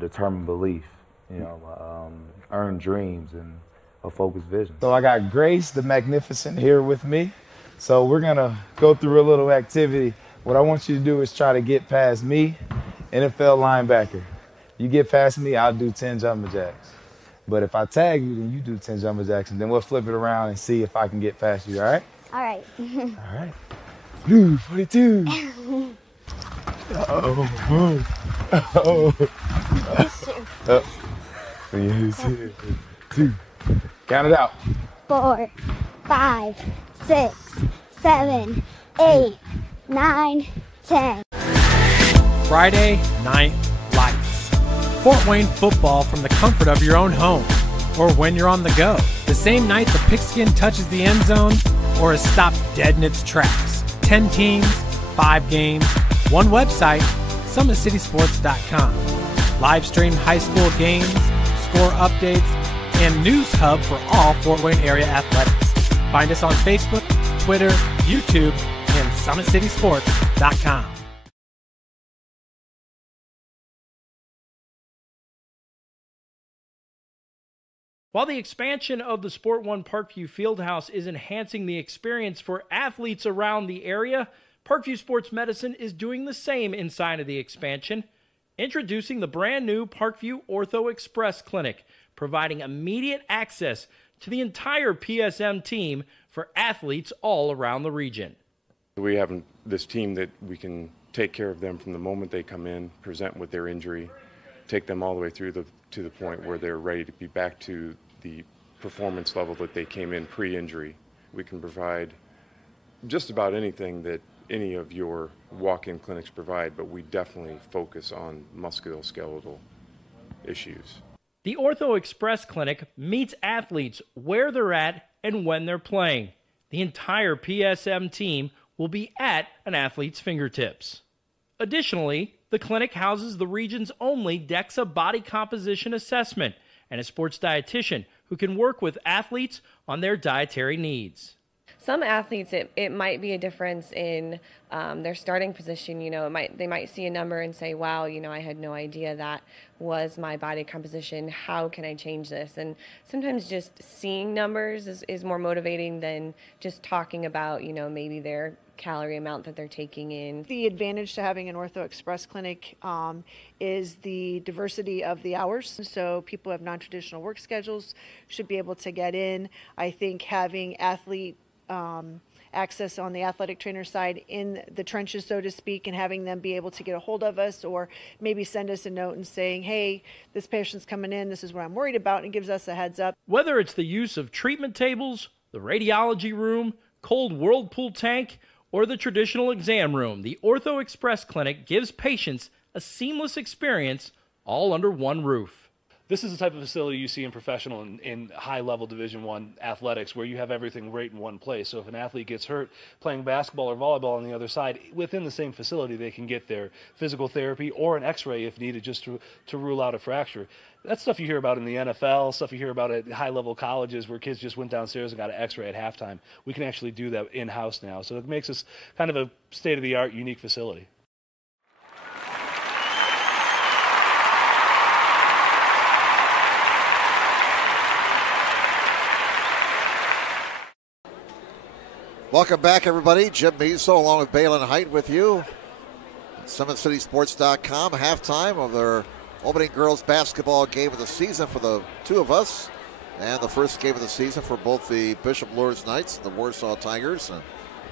determined belief, earned dreams and a focused vision. So I got Grace the Magnificent here with me. So we're gonna go through a little activity. What I want you to do is try to get past me, NFL linebacker. You get past me, I'll do 10 jumping jacks. But if I tag you, then you do 10 jumping jacks, and then we'll flip it around and see if I can get past you, all right? All right. All right. Blue 42. Uh-oh. Uh-oh. Uh-oh. 2. Count it out. 4, 5, 6, 7, 8, 9, 10. Friday Night Lights. Fort Wayne football from the comfort of your own home or when you're on the go. The same night the pigskin touches the end zone or is stopped dead in its tracks. 10 teams, 5 games, 1 website, SummitCitySports.com. Live stream high school games, score updates, and news hub for all Fort Wayne area athletics. Find us on Facebook, Twitter, YouTube, and SummitCitySports.com. While the expansion of the Sport One Parkview Fieldhouse is enhancing the experience for athletes around the area, Parkview Sports Medicine is doing the same inside of the expansion. Introducing the brand new Parkview Ortho Express Clinic, providing immediate access to the entire PSM team for athletes all around the region. We have this team that we can take care of them from the moment they come in, present with their injury, take them all the way through to the point where they're ready to be back to the performance level that they came in pre-injury. We can provide just about anything that any of your walk-in clinics provide, but we definitely focus on musculoskeletal issues. The Ortho Express Clinic meets athletes where they're at and when they're playing. The entire PSM team will be at an athlete's fingertips. Additionally, the clinic houses the region's only DEXA body composition assessment and a sports dietitian who can work with athletes on their dietary needs. Some athletes, it might be a difference in their starting position. They might see a number and say, wow, I had no idea that was my body composition. How can I change this? And sometimes just seeing numbers is more motivating than just talking about, maybe their calorie amount that they're taking in. The advantage to having an Ortho Express clinic is the diversity of the hours. So people who have non-traditional work schedules should be able to get in. I think having athlete access on the athletic trainer side in the trenches, so to speak, and having them be able to get a hold of us or maybe send us a note and saying, hey, this patient's coming in, this is what I'm worried about, and it gives us a heads up. Whether it's the use of treatment tables, the radiology room, cold whirlpool tank, or the traditional exam room, the Ortho Express Clinic gives patients a seamless experience all under one roof. This is the type of facility you see in professional and high-level Division I athletics where you have everything right in one place. So if an athlete gets hurt playing basketball or volleyball on the other side, within the same facility they can get their physical therapy or an x-ray if needed just to rule out a fracture. That's stuff you hear about in the NFL, stuff you hear about at high-level colleges where kids just went downstairs and got an x-ray at halftime. We can actually do that in-house now. So it makes us kind of a state-of-the-art, unique facility. Welcome back, everybody. Jim Meso along with Balin Height with you. SummitCitySports.com. Halftime of their opening girls basketball game of the season for the two of us, and the first game of the season for both the Bishop Luers Knights and the Warsaw Tigers. And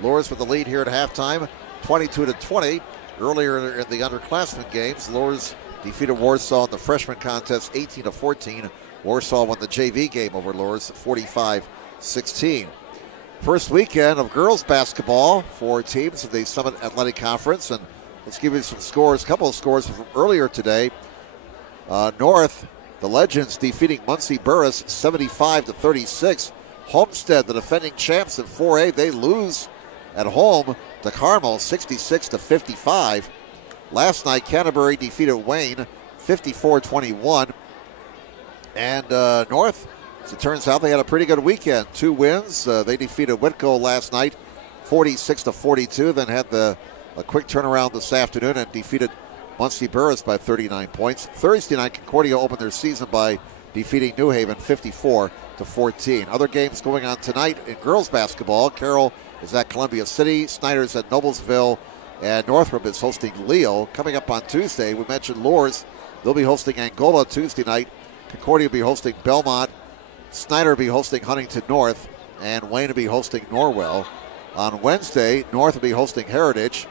Luers with the lead here at halftime, 22-20. Earlier in the underclassmen games, Luers defeated Warsaw in the freshman contest 18-14. Warsaw won the JV game over Luers 45-16. First weekend of girls basketball for teams of the Summit Athletic Conference, and let's give you some scores, a couple of scores from earlier today. North, the Legends defeating Muncie Burris 75-36. Homestead, the defending champs in 4A, they lose at home to Carmel 66-55. Last night, Canterbury defeated Wayne 54-21. And North, as it turns out, they had a pretty good weekend. 2 wins. They defeated Whitco last night 46-42, then had a quick turnaround this afternoon and defeated Muncie Burris by 39 points. Thursday night, Concordia opened their season by defeating New Haven 54-14. Other games going on tonight in girls basketball. Carroll is at Columbia City, Snyder's at Noblesville, and Northrop is hosting Leo. Coming up on Tuesday, we mentioned Luers. They'll be hosting Angola Tuesday night. Concordia will be hosting Belmont. Snyder will be hosting Huntington North, and Wayne will be hosting Norwell. On Wednesday, North will be hosting Heritage.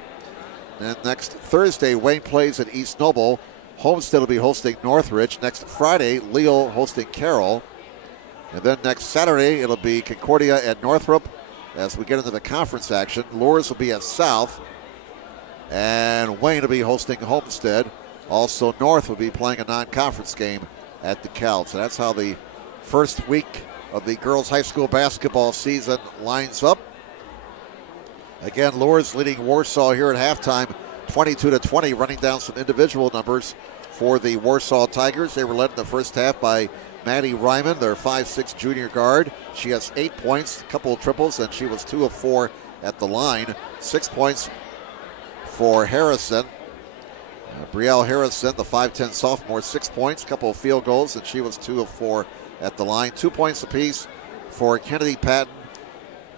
And next Thursday, Wayne plays at East Noble. Homestead will be hosting Northridge. Next Friday, Leo hosting Carroll. And then next Saturday, it'll be Concordia at Northrop as we get into the conference action. Luers will be at South. And Wayne will be hosting Homestead. Also, North will be playing a non-conference game at DeKalb. So that's how the first week of the girls' high school basketball season lines up. Again, Luers leading Warsaw here at halftime, 22-20, running down some individual numbers for the Warsaw Tigers. They were led in the first half by Maddie Ryman, their 5'6" junior guard. She has 8 points, a couple of triples, and she was 2 of 4 at the line. 6 points for Harrison. Brielle Harrison, the 5'10" sophomore, 6 points, a couple of field goals, and she was 2 of 4 at the line. 2 points apiece for Kennedy Patton,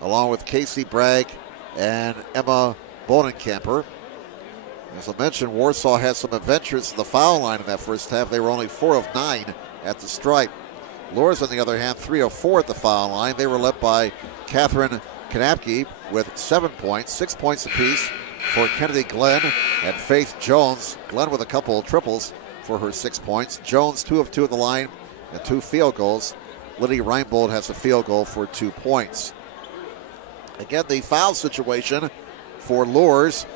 along with Casey Bragg and Emma Bonenkamper. As I mentioned, Warsaw had some adventures in the foul line in that first half. They were only 4 of 9 at the stripe. Luers, on the other hand, 3 of 4 at the foul line. They were led by Catherine Kanapke with 7 points, 6 points apiece for Kennedy Glenn and Faith Jones. Glenn with a couple of triples for her 6 points. Jones 2 of 2 at the line and 2 field goals. Liddy Reinbold has a field goal for 2 points. Again, the foul situation for Luers.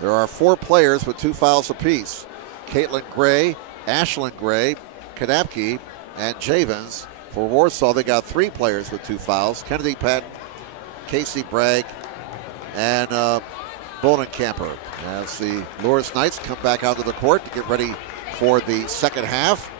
There are 4 players with 2 fouls apiece. Caitlin Gray, Ashlyn Gray, Kanapke, and Javens. For Warsaw, they got 3 players with 2 fouls. Kennedy Patton, Casey Bragg, and Bonenkamper as the Luers Knights come back onto the court to get ready for the second half.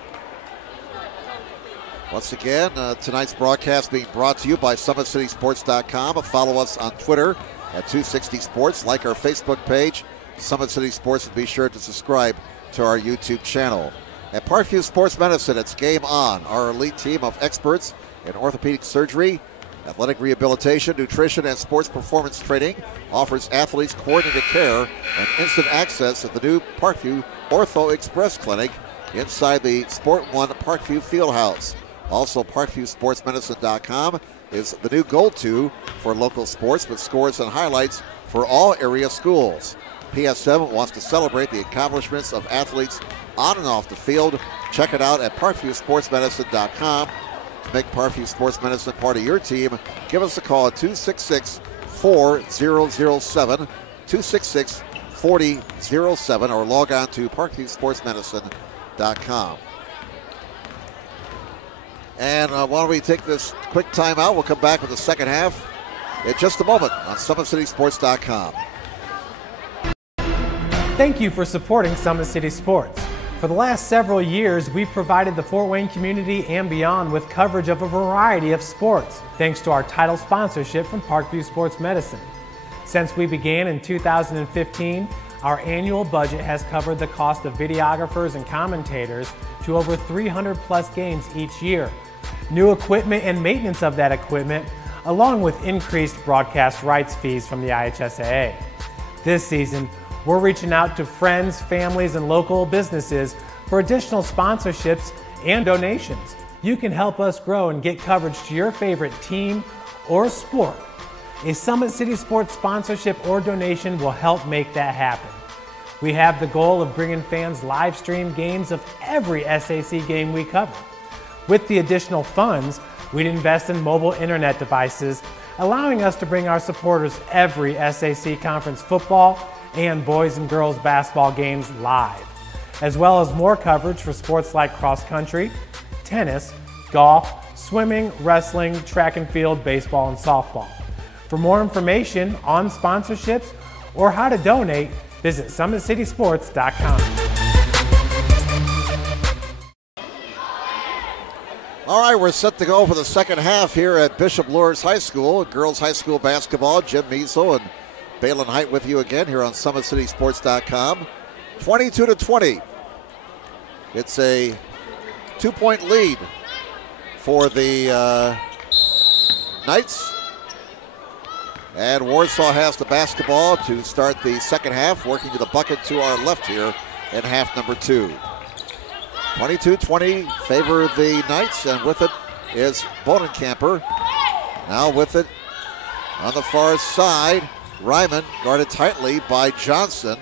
Once again, tonight's broadcast being brought to you by SummitCitySports.com. Follow us on Twitter at 260 Sports. Like our Facebook page, Summit City Sports, and be sure to subscribe to our YouTube channel. At Parkview Sports Medicine, it's game on. Our elite team of experts in orthopedic surgery, athletic rehabilitation, nutrition, and sports performance training offers athletes coordinated care and instant access at the new Parkview Ortho Express Clinic inside the Sport One Parkview Fieldhouse. Also, ParkviewSportsMedicine.com is the new go-to for local sports with scores and highlights for all area schools. PS7 wants to celebrate the accomplishments of athletes on and off the field. Check it out at ParkviewSportsMedicine.com. To make Parkview Sports Medicine part of your team, give us a call at 266-4007, 266-4007, or log on to ParkviewSportsMedicine.com. And why don't we take this quick timeout? We'll come back with the second half in just a moment on SummitCitySports.com. Thank you for supporting Summit City Sports. For the last several years, we've provided the Fort Wayne community and beyond with coverage of a variety of sports, thanks to our title sponsorship from Parkview Sports Medicine. Since we began in 2015, our annual budget has covered the cost of videographers and commentators to over 300 plus games each year. New equipment and maintenance of that equipment, along with increased broadcast rights fees from the IHSAA. This season, we're reaching out to friends, families, and local businesses for additional sponsorships and donations. You can help us grow and get coverage to your favorite team or sport. A Summit City Sports sponsorship or donation will help make that happen. We have the goal of bringing fans live stream games of every SAC game we cover. With the additional funds, we'd invest in mobile internet devices, allowing us to bring our supporters every SAC conference football and boys and girls basketball games live, as well as more coverage for sports like cross country, tennis, golf, swimming, wrestling, track and field, baseball, and softball. For more information on sponsorships or how to donate, visit SummitCitySports.com. All right, we're set to go for the second half here at Bishop Luers High School, girls high school basketball. Jim Measel and Balin Height with you again here on SummitCitySports.com. 22-20. It's a 2-point lead for the Knights. And Warsaw has the basketball to start the second half, working to the bucket to our left here in half number 2. 22-20 favor the Knights, and with it is Bonenkamper. Now with it on the far side, Ryman guarded tightly by Johnson.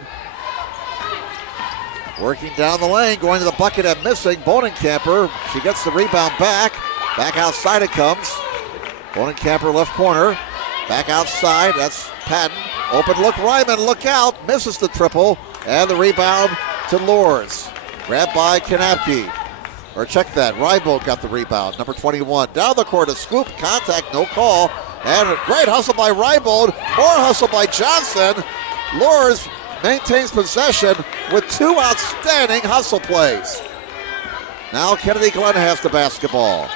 Working down the lane, going to the bucket and missing. Bonenkamper, she gets the rebound back. Back outside it comes. Bonenkamper left corner. Back outside, that's Patton. Open look, Ryman, look out. Misses the triple, and the rebound to Luers. Grabbed by Kanapke. Or check that, Rybold got the rebound, number 21. Down the court, a scoop, contact, no call. And a great hustle by Rybold, more hustle by Johnson. Luers maintains possession with 2 outstanding hustle plays. Now Kennedy Glenn has the basketball.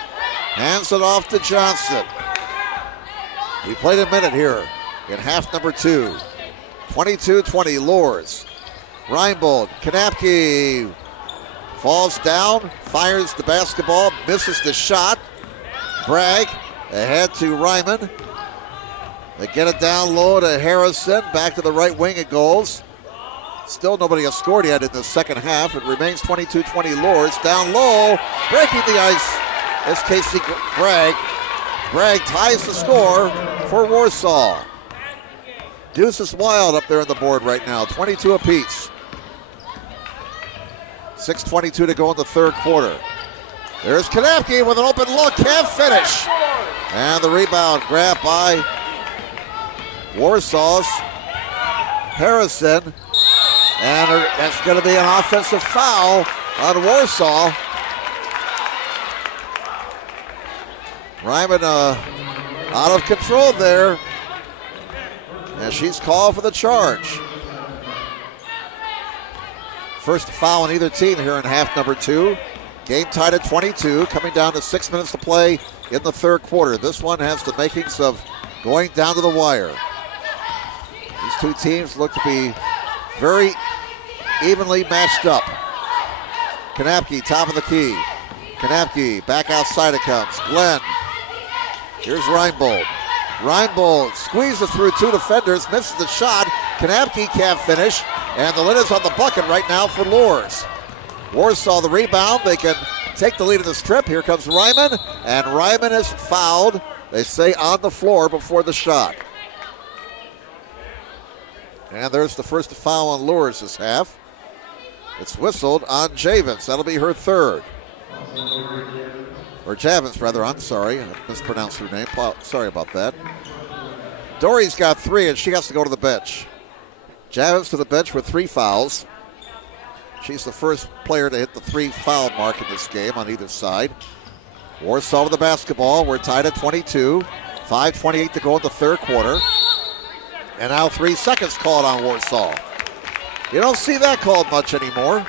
Hands it off to Johnson. We played a minute here in half number 2. 22-20 Luers. Reinbold, Kanapke falls down, fires the basketball, misses the shot. Bragg ahead to Ryman. They get it down low to Harrison. Back to the right wing it goes. Still nobody has scored yet in the second half. It remains 22-20 Luers. Down low, breaking the ice is Casey Bragg. Bragg ties the score for Warsaw. Deuce is wild up there on the board right now. 22 apiece. 6:22 to go in the third quarter. There's Kanapke with an open look, can't finish. And the rebound grabbed by Warsaw's Harrison. And that's going to be an offensive foul on Warsaw. Ryman out of control there. And she's called for the charge. First foul on either team here in half number 2. Game tied at 22, coming down to 6 minutes to play in the third quarter. This one has the makings of going down to the wire. These two teams look to be very evenly matched up. Kanapke, top of the key. Kanapke, back outside it comes. Glenn. Here's Reinbold. Reinbold squeezes through 2 defenders, misses the shot. Kanapke can't finish, and the lid is on the bucket right now for Luers. Warsaw the rebound. They can take the lead in the strip. Here comes Ryman, and Ryman is fouled. They say on the floor before the shot. And there's the first foul on Luers this half. It's whistled on Javins. That'll be her third. Or Javins, rather. I'm sorry. I mispronounced her name. Sorry about that. Dory's got 3, and she has to go to the bench. Javins to the bench with 3 fouls. She's the first player to hit the 3-foul mark in this game on either side. Warsaw with the basketball. We're tied at 22. 5:28 to go in the third quarter. And now 3 seconds called on Warsaw. You don't see that called much anymore.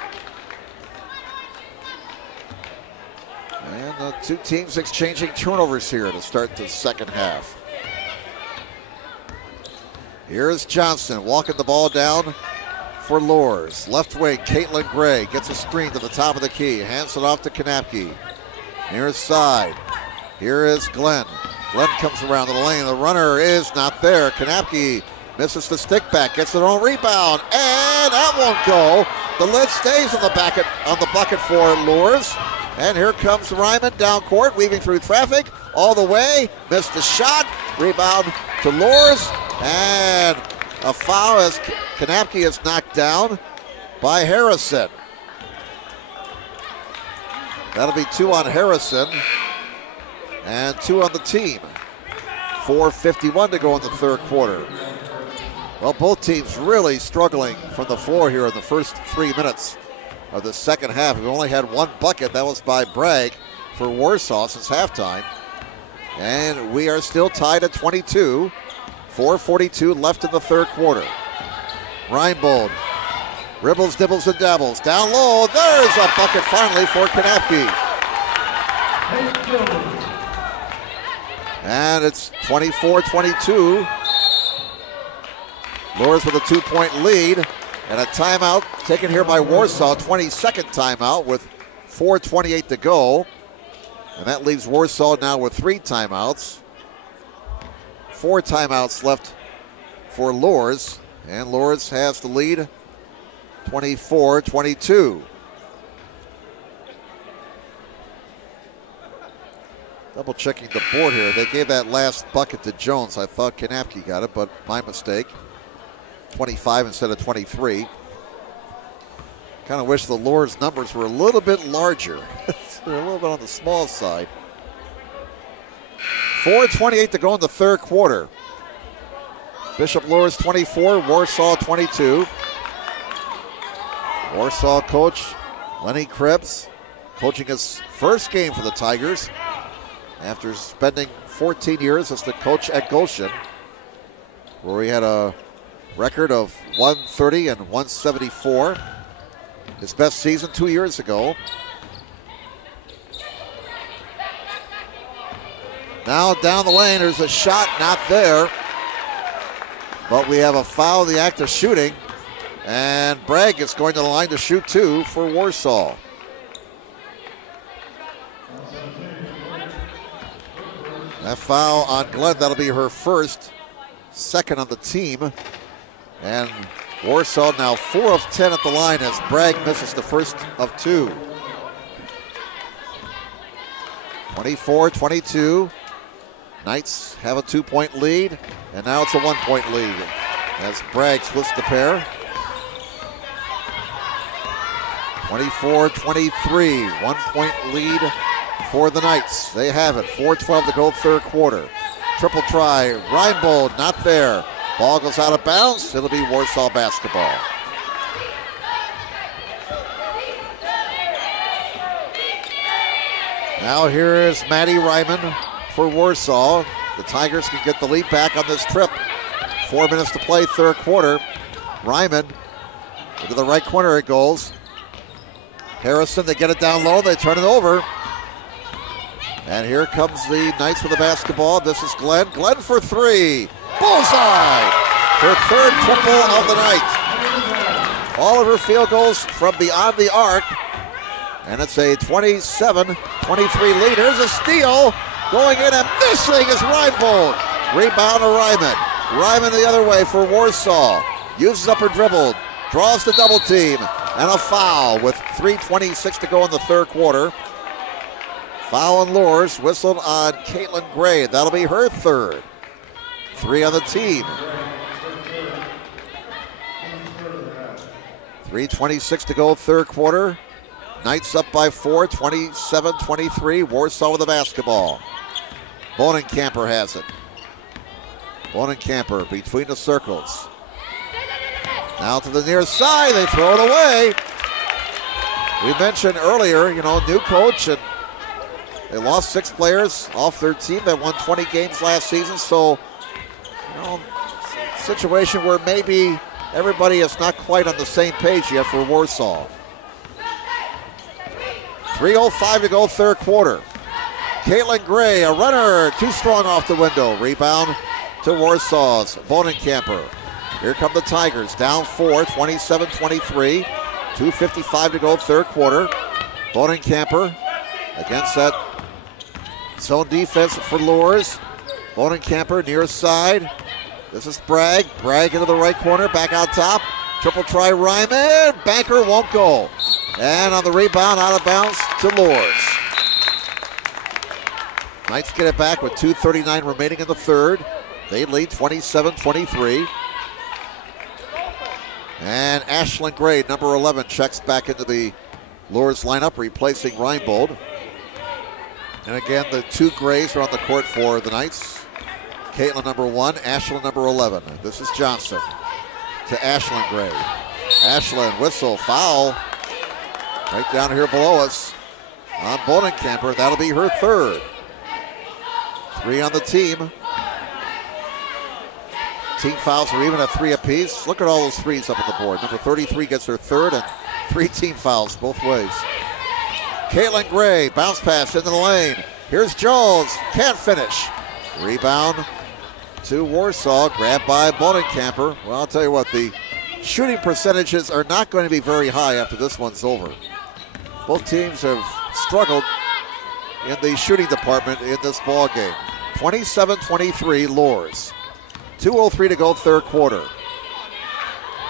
And the two teams exchanging turnovers here to start the second half. Here's Johnson walking the ball down for Luers. Left wing, Caitlin Gray gets a screen to the top of the key. Hands it off to Kanapke. Near side. Here is Glenn. Glenn comes around the lane. The runner is not there. Kanapke misses the stick back, gets it on rebound, and that won't go. The lid stays on the bucket for Luers. And here comes Ryman down court, weaving through traffic all the way. Missed the shot. Rebound to Luers. And a foul as Kanapke is knocked down by Harrison. That'll be 2 on Harrison and 2 on the team. 4:51 to go in the third quarter. Well, both teams really struggling from the floor here in the first 3 minutes of the second half. We've only had 1 bucket. That was by Bragg for Warsaw since halftime. And we are still tied at 22. 4:42 left in the third quarter. Reinbold ribbles, dibbles, and dabbles. Down low, there's a bucket finally for Kanapke. And it's 24-22. Luers with a 2-point lead. And a timeout taken here by Warsaw, 22nd timeout with 4:28 to go. And that leaves Warsaw now with 3 timeouts. 4 timeouts left for Luers. And Luers has the lead, 24-22. Double checking the board here. They gave that last bucket to Jones. I thought Kanapke got it, but my mistake. 25 instead of 23. Kind of wish the Luers numbers were a little bit larger. They're a little bit on the small side. 4:28 to go in the third quarter. Bishop Luers 24, Warsaw 22. Warsaw coach Lenny Krebs coaching his first game for the Tigers after spending 14 years as the coach at Goshen, where he had a record of 130 and 174. His best season 2 years ago. Now down the lane, there's a shot not there. But we have a foul in the act of shooting. And Bragg is going to the line to shoot 2 for Warsaw. That foul on Glenn, that'll be her first, second on the team. And Warsaw now 4 of 10 at the line as Bragg misses the first of 2. 24-22. Knights have a 2-point lead, and now it's a 1-point lead as Bragg splits the pair. 24-23, 1-point lead for the Knights. They have it, 4:12 to go third quarter. Triple try, Reinbold not there. Ball goes out of bounds, it'll be Warsaw basketball. Now here is Maddie Ryman for Warsaw. The Tigers can get the lead back on this trip. 4 minutes to play, third quarter. Ryman into the right corner it goes. Harrison, they get it down low, they turn it over. And here comes the Knights with the basketball. This is Glenn. Glenn for three. Bullseye! Her third triple of the night. All of her field goals from beyond the arc. And it's a 27-23 lead. Here's a steal. Going in and missing is Reinbold. Rebound to Ryman. Ryman the other way for Warsaw. Uses up her dribble. Draws the double team. And a foul with 3:26 to go in the third quarter. Foul on Luers, whistled on Caitlin Gray. That'll be her third. 3 on the team. 3:26 to go, third quarter. Knights up by 4, 27-23. Warsaw with the basketball. Bonenkamper has it. Bonenkamper between the circles. Now to the near side, they throw it away. We mentioned earlier, new coach, and they lost 6 players off their team that won 20 games last season. So, situation where maybe everybody is not quite on the same page yet for Warsaw. 3:05 to go, third quarter. Caitlin Gray, a runner, too strong off the window. Rebound to Warsaw's Bonenkamper. Here come the Tigers, down 4, 27-23. 2:55 to go, third quarter. Bonenkamper against that zone defense for Luers. Bonenkamper near side. This is Bragg. Bragg into the right corner, back out top. Triple try Ryman. Banker won't go. And on the rebound, out of bounds to Luers. Knights get it back with 2:39 remaining in the third. They lead 27-23. And Ashlyn Gray, number 11, checks back into the Luers lineup, replacing Reinbold. And again, the 2 Grays are on the court for the Knights. Caitlin, number 1, Ashlyn, number 11. This is Johnson to Ashlyn Gray. Ashlyn, whistle, foul. Right down here below us on Bonenkamper. That'll be her third. 3 on the team. Team fouls are even at 3 apiece. Look at all those threes up on the board. Number 33 gets her third, and 3 team fouls both ways. Caitlin Gray, bounce pass into the lane. Here's Jones, can't finish. Rebound to Warsaw, grabbed by Bonenkamper. Well, I'll tell you what, the shooting percentages are not going to be very high after this one's over. Both teams have struggled in the shooting department in this ball game. 27-23 Luers. 2:03 to go, third quarter.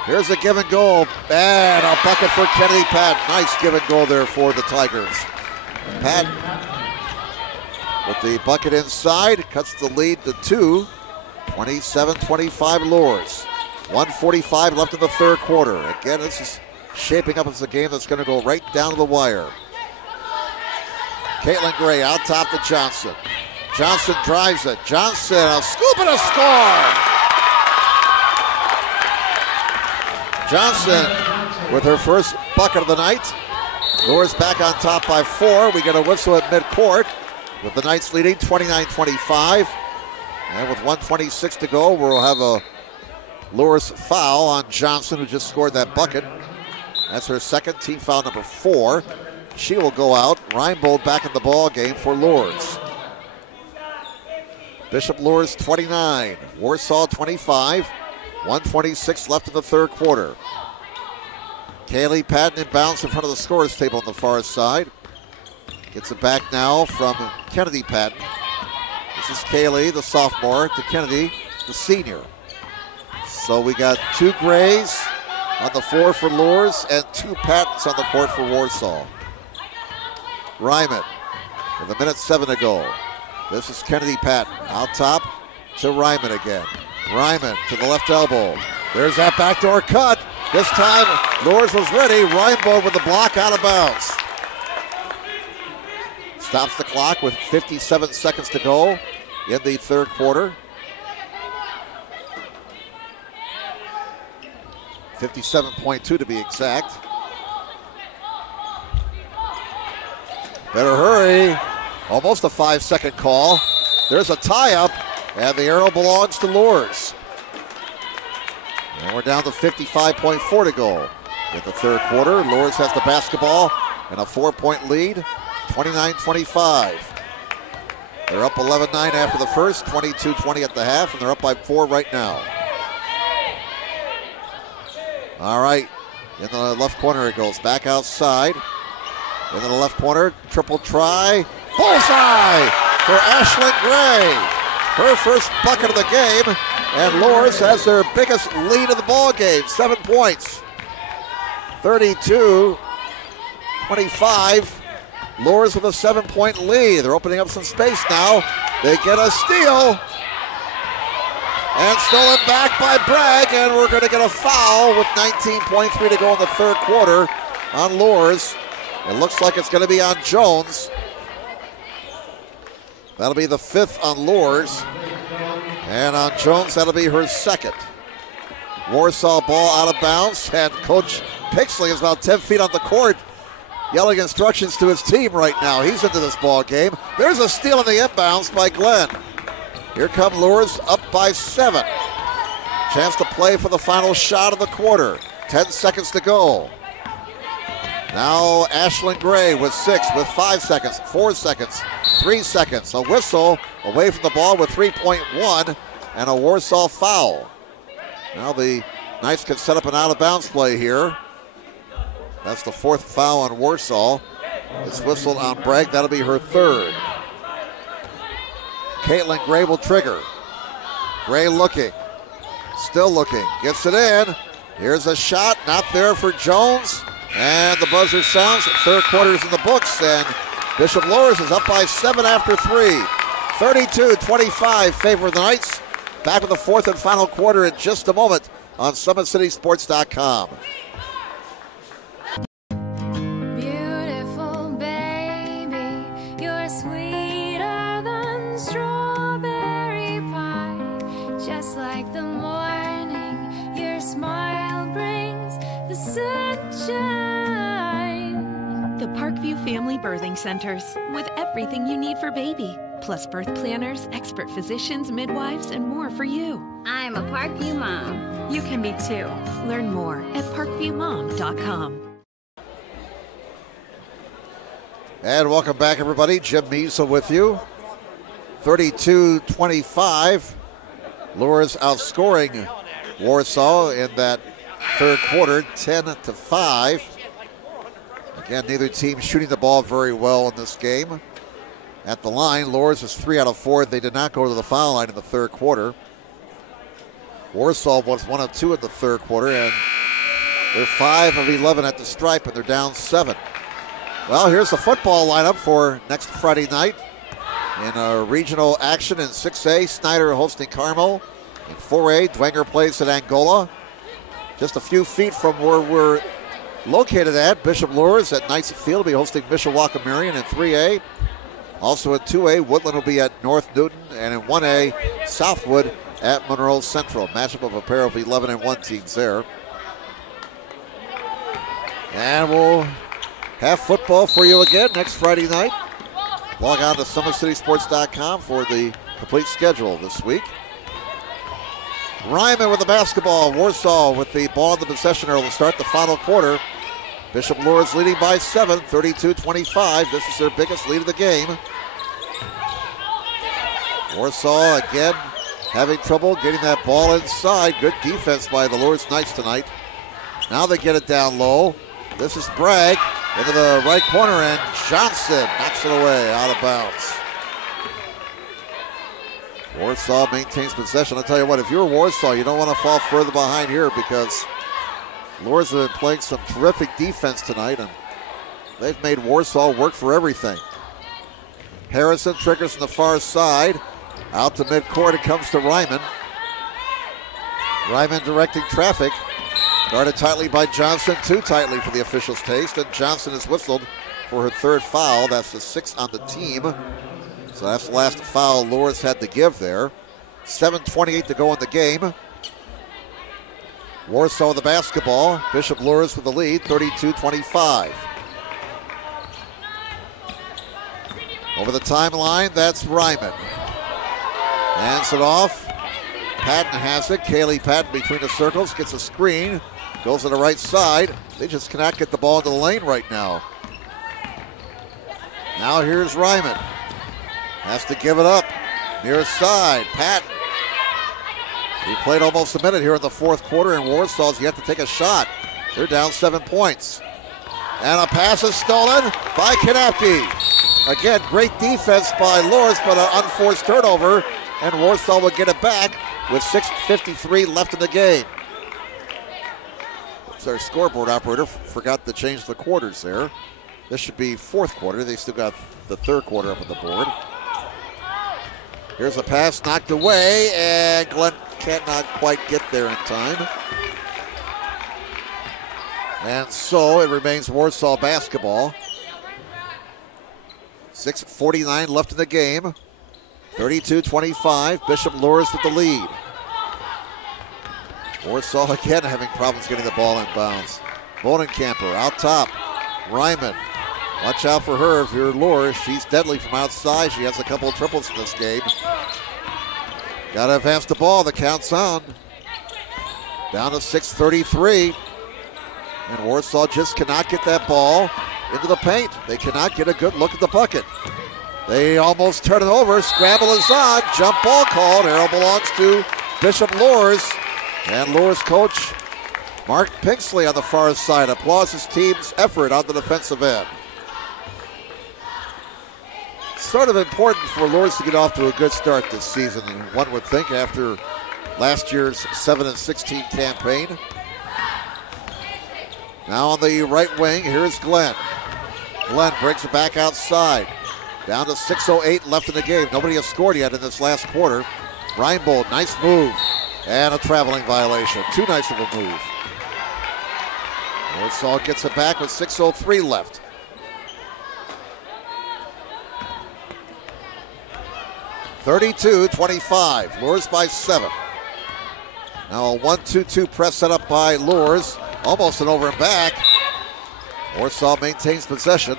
Here's a give and go, and a bucket for Kennedy Patton. Nice give and go there for the Tigers. Patton with the bucket inside, cuts the lead to 2. 27-25 Luers. 1:45 left in the third quarter. Again, this is shaping up as a game that's going to go right down to the wire. Caitlin Gray out top to Johnson. Johnson drives it. Johnson, a scoop and a score! Johnson with her first bucket of the night. Luers back on top by 4. We get a whistle at midcourt with the Knights leading 29-25. And with 1:26 to go, we'll have a Luers foul on Johnson, who just scored that bucket. That's her second, team foul number 4. She will go out. Reinbold back in the ball game for Luers. Bishop Luers 29, Warsaw 25. 1:26 left in the third quarter. Kaylee Patton inbounds in front of the scorer's table on the far side. Gets it back now from Kennedy Patton. This is Kaylee, the sophomore, to Kennedy, the senior. So we got 2 Grays on the floor for Luers and 2 Pattons on the court for Warsaw. Ryman with 1:07 to go. This is Kennedy Patton out top to Ryman again. Ryman to the left elbow. There's that backdoor cut. This time Luers was ready. Reinbold with the block, out of bounds. Stops the clock with 57 seconds to go in the third quarter. 57.2 to be exact. Better hurry. Almost a 5-second call. There's a tie-up, and the arrow belongs to Luers. And we're down to 55.4 to go in the third quarter. Luers has the basketball and a 4-point lead, 29-25. They're up 11-9 after the first, 22-20 at the half, and they're up by 4 right now. All right, in the left corner it goes, back outside. Into the left corner, triple try, bullseye for Ashlyn Gray. Her first bucket of the game, and Luers has their biggest lead of the ball game, 7 points. 32-25. Luers with a 7-point lead. They're opening up some space now. They get a steal. And stolen back by Bragg, and we're going to get a foul with 19.3 to go in the third quarter on Luers. It looks like it's going to be on Jones. That'll be the 5th on Luers. And on Jones, that'll be her 2nd. Warsaw ball out of bounds, and Coach Pixley is about 10 feet on the court, yelling instructions to his team right now. He's into this ball game. There's a steal in the inbounds by Glenn. Here come Luers up by 7. Chance to play for the final shot of the quarter. 10 seconds to go. Now Ashlyn Gray with 6, with 5 seconds, 4 seconds, 3 seconds. A whistle away from the ball with 3.1 and a Warsaw foul. Now the Knights can set up an out-of-bounds play here. That's the 4th foul on Warsaw. It's whistled on Bragg. That'll be her 3rd. Caitlin Gray will trigger. Gray looking. Still looking. Gets it in. Here's a shot. Not there for Jones. And the buzzer sounds. Third quarter's in the books. And Bishop Luers is up by 7 after 3. 32-25 favor of the Knights. Back with the 4th and final quarter in just a moment on SummitCitySports.com. Parkview Family Birthing Centers, with everything you need for baby, plus birth planners, expert physicians, midwives, and more for you. I'm a Parkview mom. You can be too. Learn more at parkviewmom.com. And welcome back, everybody. Jim Measle with you. 32-25. Luers outscoring Warsaw in that third quarter, 10-5. Again, neither team shooting the ball very well in this game. At the line, Luers is 3 out of 4. They did not go to the foul line in the third quarter. Warsaw was 1 of 2 in the third quarter, and they're 5 of 11 at the stripe, and they're down 7. Well, here's the football lineup for next Friday night. In a regional action in 6A, Snyder hosting Carmel. In 4A, Dwenger plays at Angola. Just a few feet from where we're located at, Bishop Luers at Knights Field will be hosting Mishawaka Marion in 3A. Also in 2A, Woodland will be at North Newton, and in 1A, Southwood at Monroe Central. Matchup of a pair of 11-1 teams there. And we'll have football for you again next Friday night. Log on to SummitCitySports.com for the complete schedule this week. Ryman with the basketball. Warsaw with the ball in the possession arrow to start the final quarter. Bishop Luers leading by 7, 32-25. This is their biggest lead of the game. Warsaw again having trouble getting that ball inside. Good defense by the Luers Knights tonight. Now they get it down low. This is Bragg into the right corner, and Johnson knocks it away out of bounds. Warsaw maintains possession. I'll tell you what, if you're Warsaw, you don't want to fall further behind here because Luers have been playing some terrific defense tonight, and they've made Warsaw work for everything. Harrison triggers from the far side. Out to midcourt, it comes to Ryman. Ryman directing traffic. Guarded tightly by Johnson, too tightly for the officials' taste, and Johnson is whistled for her 3rd foul. That's the 6th on the team. So that's the last foul Luers had to give there. 7:28 to go in the game. Warsaw with the basketball. Bishop Luers with the lead, 32-25. Over the timeline, that's Ryman. Hands it off. Patton has it. Kaylee Patton between the circles, gets a screen, goes to the right side. They just cannot get the ball into the lane right now. Now here's Ryman. Has to give it up. Near side, Patton. We played almost a minute here in the fourth quarter, and Warsaw's yet to take a shot. They're down 7 points. And a pass is stolen by Kanapke. Again, great defense by Luers, but an unforced turnover, and Warsaw will get it back with 6:53 left in the game. Oops, our scoreboard operator forgot to change the quarters there. This should be fourth quarter. They still got the third quarter up on the board. Here's a pass knocked away, and Glenn cannot quite get there in time. And so it remains Warsaw basketball. 6:49 left in the game. 32-25. Bishop Luers with the lead. Warsaw again having problems getting the ball in bounds. Bodenkamper out top. Ryman. Watch out for her if you're Luers. She's deadly from outside. She has a couple of triples in this game. Got to advance the ball. The count's on. Down to 6:33. And Warsaw just cannot get that ball into the paint. They cannot get a good look at the bucket. They almost turn it over. Scramble is on. Jump ball called. Arrow belongs to Bishop Luers. And Luers coach Mark Pinksley on the far side applauds his team's effort on the defensive end. Sort of important for Luers to get off to a good start this season, one would think, after last year's 7-16 campaign. Now on the right wing, here's Glenn. Glenn breaks it back outside. Down to 6:08 left in the game. Nobody has scored yet in this last quarter. Reinbold, nice move. And a traveling violation. Too nice of a move. Warsaw gets it back with 6:03 left. (32-25). Luers by 7. Now a 1-2-2 press set up by Luers. Almost an over and back. Warsaw maintains possession.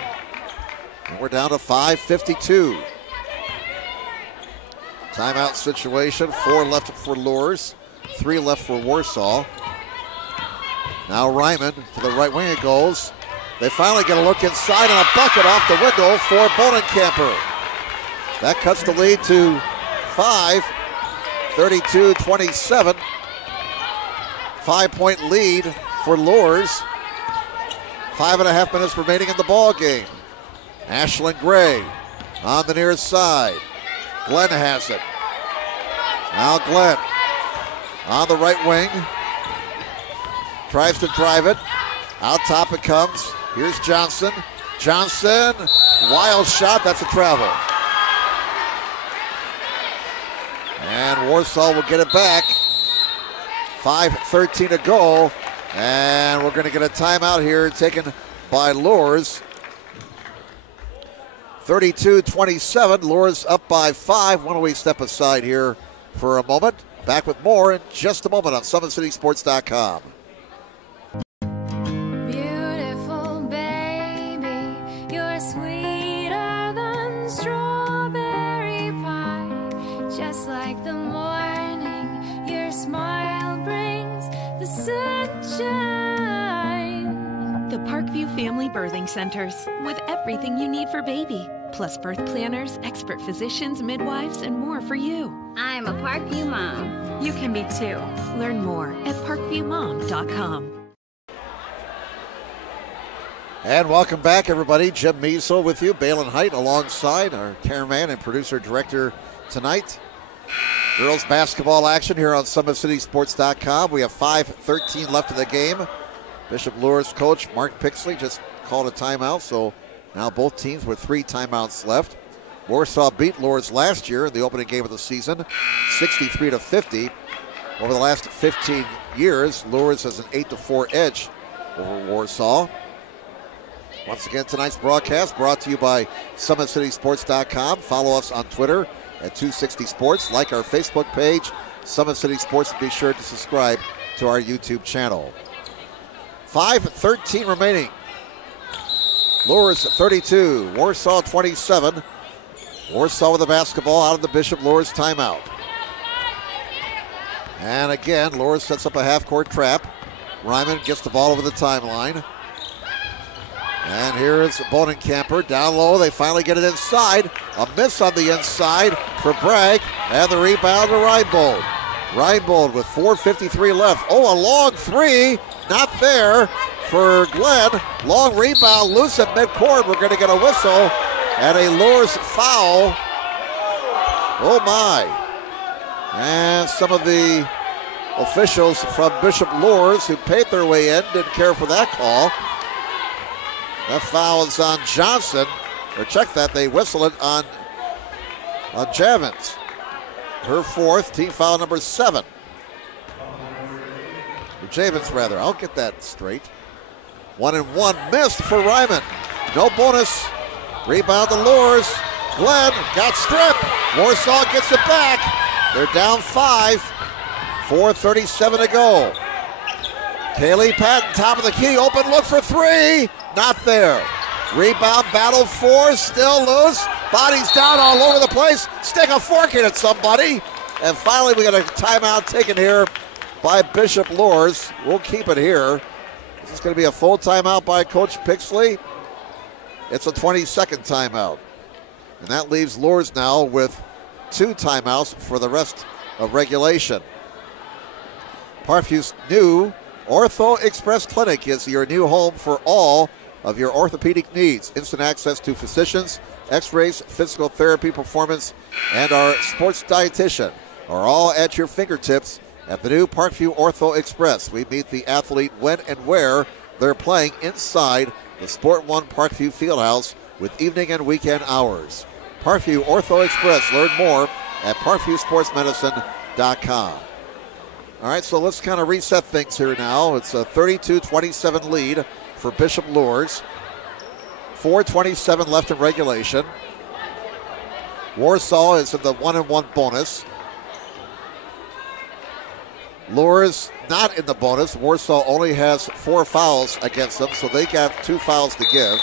And we're down to 5:52. Timeout situation. 4 left for Luers. 3 left for Warsaw. Now Ryman to the right wing it goes. They finally get a look inside and a bucket off the window for Bodenkamper. That cuts the lead to 5. 32-27. 5-point lead for Luers. 5.5 minutes remaining in the ball game. Ashlyn Gray on the near side. Glenn has it. Now Glenn on the right wing. Tries to drive it. Out top it comes. Here's Johnson. Johnson, wild shot. That's a travel. And Warsaw will get it back. 5:13 to go. And we're going to get a timeout here taken by Luers. 32-27. Luers up by 5. Why don't we step aside here for a moment? Back with more in just a moment on SummitCitySports.com. Beautiful baby, you're sweeter than strawberry pie. Just like the morning, your smile brings the sunshine. The Parkview Family Birthing Centers, with everything you need for baby, plus birth planners, expert physicians, midwives, and more for you. I'm a Parkview mom. You can be too. Learn more at parkviewmom.com. And welcome back, everybody. Jim Measel with you. Balin Height alongside our cameraman and producer-director tonight. Girls basketball action here on SummitCitySports.com. We have 5:13 left in the game. Bishop Luers coach Mark Pixley just called a timeout, so now both teams with 3 timeouts left. Warsaw beat Luers last year in the opening game of the season, 63-50. Over the last 15 years, Luers has an 8-4 edge over Warsaw. Once again, tonight's broadcast brought to you by SummitCitySports.com. Follow us on Twitter at 260 Sports. Like our Facebook page, Summit City Sports, and be sure to subscribe to our YouTube channel. 5:13 remaining. Luers 32, Warsaw 27. Warsaw with the basketball out of the Bishop Luers timeout. And again, Luers sets up a half-court trap. Ryman gets the ball over the timeline. And here's Bonenkamper down low. They finally get it inside. A miss on the inside for Bragg. And the rebound to Reinbold. Reinbold with 4:53 left. Oh, a long three. Not there for Glenn. Long rebound, loose at midcourt. We're going to get a whistle and a Luers foul. Oh, my. And some of the officials from Bishop Luers who paid their way in didn't care for that call. That foul is on Johnson. Or check that, they whistle it on Javins. Her fourth, team foul number 7. Or Javins, rather. I'll get that straight. 1-and-1 missed for Ryman. No bonus. Rebound to Luers. Glenn got stripped. Warsaw gets it back. They're down 5. 4:37 to go. Kaylee Patton, top of the key, open look for 3. Not there. Rebound, battle 4, still loose. Bodies down all over the place. Stick a fork in at somebody. And finally we got a timeout taken here by Bishop Luers. We'll keep it here. This is going to be a full timeout by Coach Pixley. It's a 20-second timeout. And that leaves Luers now with 2 timeouts for the rest of regulation. Parkview's new Ortho Express Clinic is your new home for all of your orthopedic needs. Instant access to physicians, x-rays, physical therapy, performance, and our sports dietitian are all at your fingertips at the new Parkview Ortho Express. We meet the athlete when and where they're playing inside the Sport One Parkview Fieldhouse with evening and weekend hours. Parkview Ortho Express. Learn more at parkviewsportsmedicine.com. All right, so let's kind of reset things here now. It's a 32-27 lead for Bishop Luers. 4:27 left in regulation. Warsaw is in the 1-and-1 bonus. Luers not in the bonus. Warsaw only has 4 fouls against them, so they got 2 fouls to give.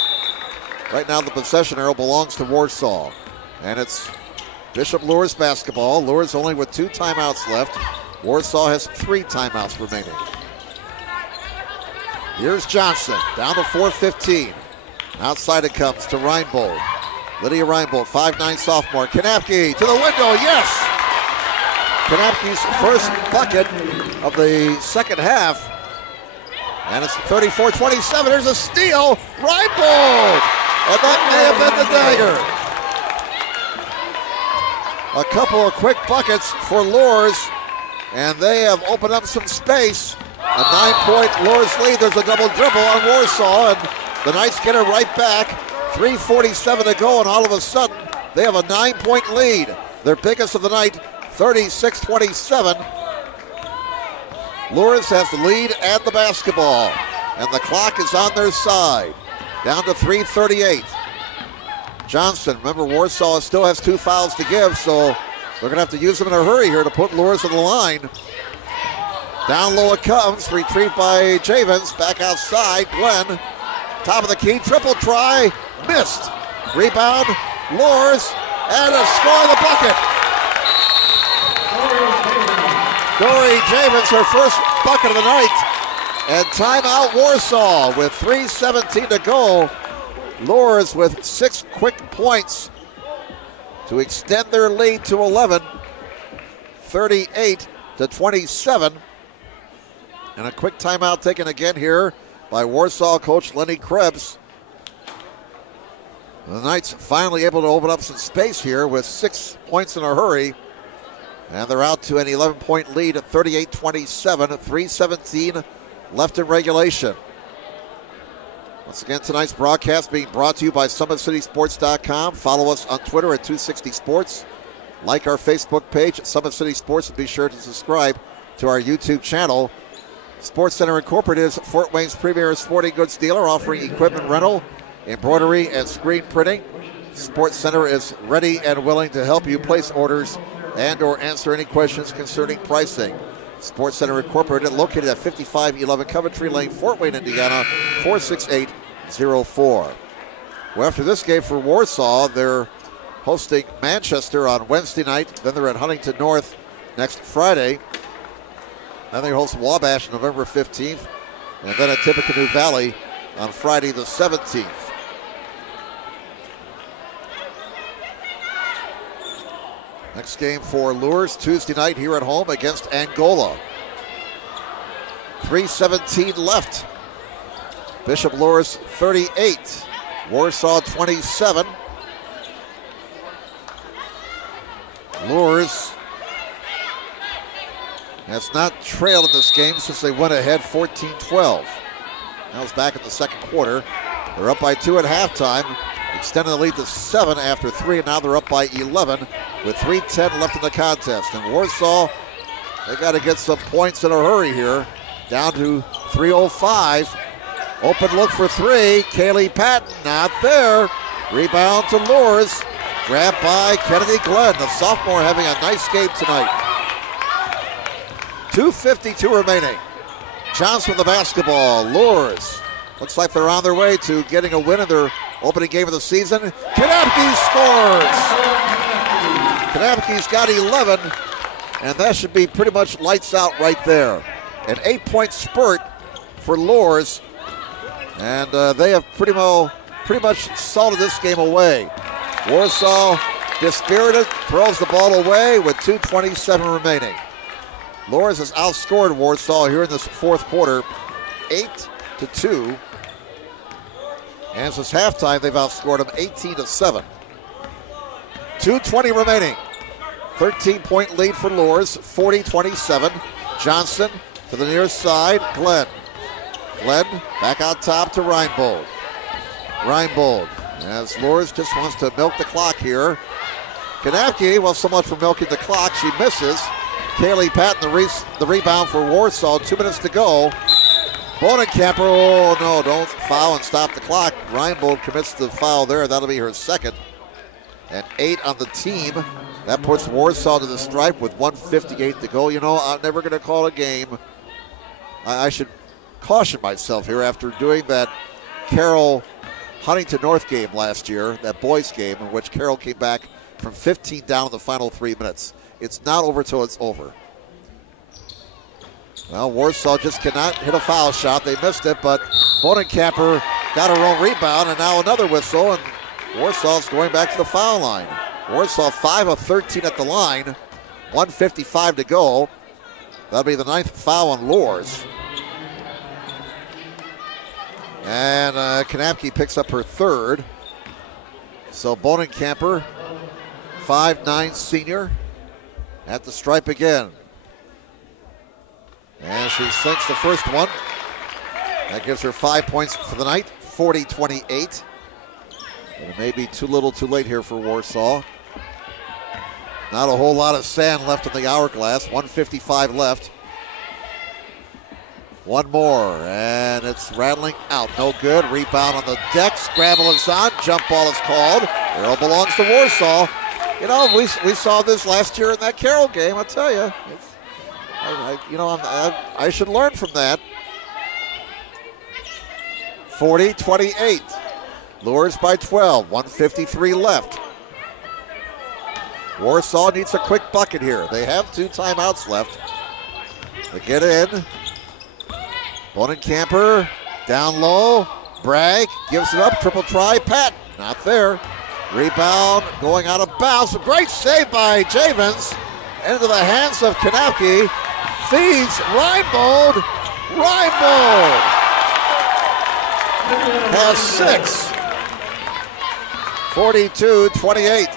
Right now the possession arrow belongs to Warsaw. And it's Bishop Luers basketball. Luers only with 2 timeouts left. Warsaw has 3 timeouts remaining. Here's Johnson, down to 4:15. Outside it comes to Reinbold. Lydia Reinbold, 5'9" sophomore. Kanapke to the window, yes! Kanapke's first bucket of the second half. And it's 34-27, there's a steal, Reinbold! And that may have been the dagger. A couple of quick buckets for Luers, and they have opened up some space. A 9-point Luers lead. There's a double dribble on Warsaw, and the Knights get it right back. 3:47 to go, and all of a sudden, they have a 9-point lead. Their biggest of the night, 36-27. Luers has the lead and the basketball, and the clock is on their side. Down to 3:38. Johnson, remember Warsaw still has 2 fouls to give, so they're going to have to use them in a hurry here to put Luers on the line. Down low it comes, retrieved by Javins, back outside, Glenn. Top of the key, triple try, missed. Rebound, Luers, and a score of the bucket. Dory Javins, her first bucket of the night. And timeout Warsaw with 3:17 to go. Luers with 6 quick points to extend their lead to 11, 38-27. And a quick timeout taken again here by Warsaw coach Lenny Krebs. The Knights finally able to open up some space here with 6 points in a hurry. And they're out to an 11-point lead at 38-27, 3:17 left in regulation. Once again, tonight's broadcast being brought to you by SummitCitySports.com. Follow us on Twitter at 260sports. Like our Facebook page at Summit City Sports, and be sure to subscribe to our YouTube channel. Sports Center Incorporated is Fort Wayne's premier sporting goods dealer, offering equipment rental, embroidery, and screen printing. Sports Center is ready and willing to help you place orders and or answer any questions concerning pricing. Sports Center Incorporated, located at 5511 Coventry Lane, Fort Wayne, Indiana, 46804. Well, after this game for Warsaw, they're hosting Manchester on Wednesday night. Then they're at Huntington North next Friday. Then they host Wabash November 15th, and then at Tippecanoe Valley on Friday the 17th. Next game for Luers Tuesday night here at home against Angola. 3:17 left. Bishop Luers 38, Warsaw 27. Luers has not trailed in this game since they went ahead 14-12. Now it's back in the second quarter. They're up by 2 at halftime, extending the lead to 7 after 3, and now they're up by 11 with 3:10 left in the contest. And Warsaw, they got to get some points in a hurry here. Down to 3:05. Open look for 3. Kaylee Patton, not there. Rebound to Luers. Grabbed by Kennedy Glenn, the sophomore, having a nice game tonight. 2:52 remaining. Johnson with the basketball. Luers looks like they're on their way to getting a win in their opening game of the season. Kanapke scores. Kanapke's got 11, and that should be pretty much lights out right there. An 8-point spurt for Luers, and they have pretty much salted this game away. Warsaw, dispirited, throws the ball away with 2:27 remaining. Luers has outscored Warsaw here in this fourth quarter, 8-2. And since halftime, they've outscored them 18-7. 2:20 remaining. 13-point lead for Luers, 40-27. Johnson to the near side, Glenn. Glenn back out top to Reinbold. Reinbold, as Luers just wants to milk the clock here. Kanapke, well, so much for milking the clock, she misses. Kaylee Patton, the rebound for Warsaw, 2 minutes to go. Bodenkamper, oh no, don't foul and stop the clock. Reinbold commits the foul there, that'll be her second. And 8 on the team. That puts Warsaw to the stripe with 1:58 to go. You know, I'm never going to call a game. I should caution myself here after doing that Carroll Huntington North game last year, that boys game in which Carroll came back from 15 down in the final 3 minutes. It's not over till it's over. Well, Warsaw just cannot hit a foul shot. They missed it, but Bodenkamper got her own rebound, and now another whistle, and Warsaw's going back to the foul line. Warsaw 5 of 13 at the line, 1:55 to go. That'll be the 9th foul on Luers. And Kanapke picks up her 3rd. So Bodenkamper, 5'9" senior, at the stripe again. And she sinks the first one. That gives her 5 points for the night, 40-28. And it may be too little too late here for Warsaw. Not a whole lot of sand left in the hourglass, 1:55 left. One more, and it's rattling out. No good. Rebound on the deck. Scramble is on. Jump ball is called. Arrow belongs to Warsaw. You know, we saw this last year in that Carroll game. I tell you, I should learn from that. 40-28. Luers by 12. 1:53 left. Warsaw needs a quick bucket here. They have 2 timeouts left. They get in. Bodenkamper down low. Bragg gives it up. Triple try. Pat not there. Rebound going out of bounds. Great save by Javens. Into the hands of Kanapke. Feeds Reinbold. Reinbold has 6. 42-28.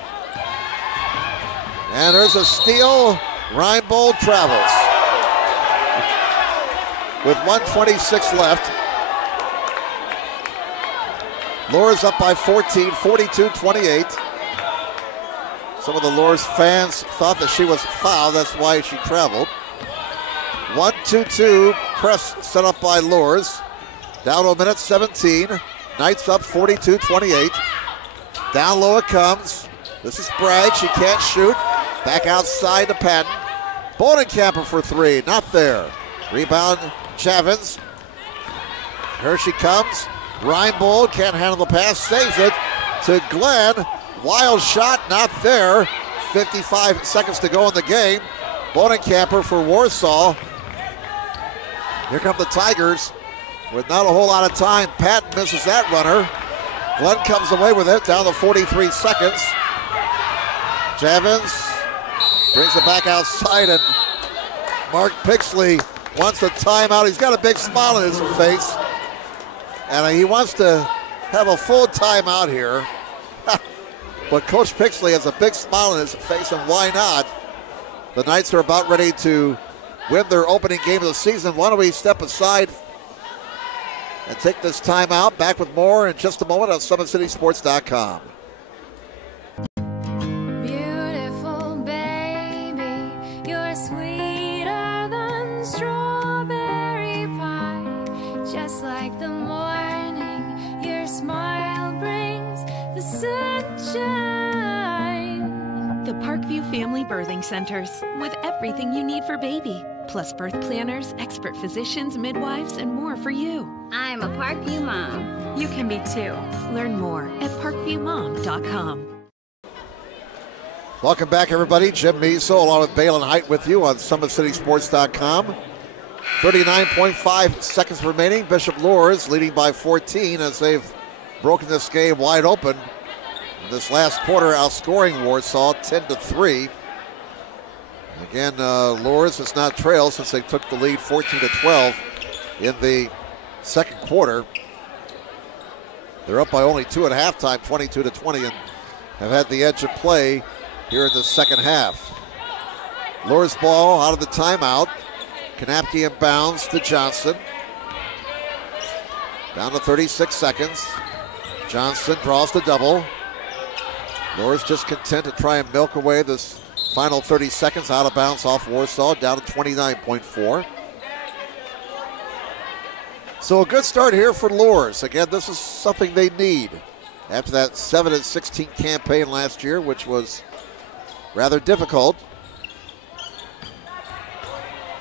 And there's a steal. Reinbold travels. With 1:26 left. Luers up by 14, 42-28. Some of the Luers fans thought that she was fouled. That's why she traveled. 1-2-2 press set up by Luers. Down to a minute 17. Knights up 42-28. Down low it comes. This is Bragg. She can't shoot. Back outside to Patton. Bodenkamper for 3. Not there. Rebound Javens. Here she comes. Reinbold can't handle the pass. Saves it to Glenn. Wild shot. Not there. 55 seconds to go in the game. Bodenkamper for Warsaw Here come the Tigers with not a whole lot of time. Patton misses that runner. Glenn comes away with it down to 43 seconds. Javins brings it back outside, and Mark Pixley wants a timeout. He's got a big smile on his face, and he wants to have a full timeout here. But Coach Pixley has a big smile on his face, and why not? The Knights are about ready to win their opening game of the season. Why don't we step aside and take this timeout? Back with more in just a moment on SummitCitySports.com. Beautiful baby, you're sweeter than strawberry pie. Just like the morning, your smile brings the sunshine. The Parkview Family Birthing Centers, with everything you need for baby, plus birth planners, expert physicians, midwives, and more for you. I'm a Parkview mom. You can be too. Learn more at parkviewmom.com. Welcome back, everybody. Jim Measle along with Balin Height with you on SummitCitySports.com. 39.5 seconds remaining. Bishop Luers leading by 14 as they've broken this game wide open. In this last quarter, outscoring Warsaw 10-3. Again, Luers has not trailed since they took the lead 14-12 in the second quarter. They're up by only 2 at halftime, 22-20, and have had the edge of play here in the second half. Luers ball out of the timeout. Kanapke inbounds to Johnson. Down to 36 seconds. Johnson draws the double. Luers just content to try and milk away this final 30 seconds. Out of bounds off Warsaw, down to 29.4. So a good start here for Luers. Again, this is something they need after that 7-16 campaign last year, which was rather difficult.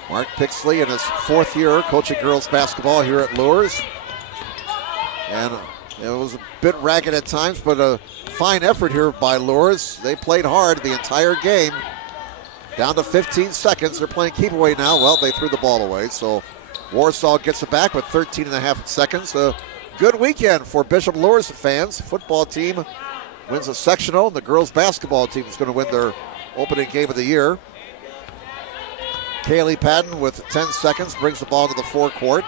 Mark Pixley in his fourth year coaching girls basketball here at Luers. And it was a bit ragged at times, but a fine effort here by Luers. They played hard the entire game. Down to 15 seconds. They're playing keep away now. Well, they threw the ball away, so Warsaw gets it back with 13.5 seconds. A good weekend for Bishop Luers fans. Football team wins a sectional, and the girls basketball team is going to win their opening game of the year. Kaylee Patton with 10 seconds brings the ball to the forecourt.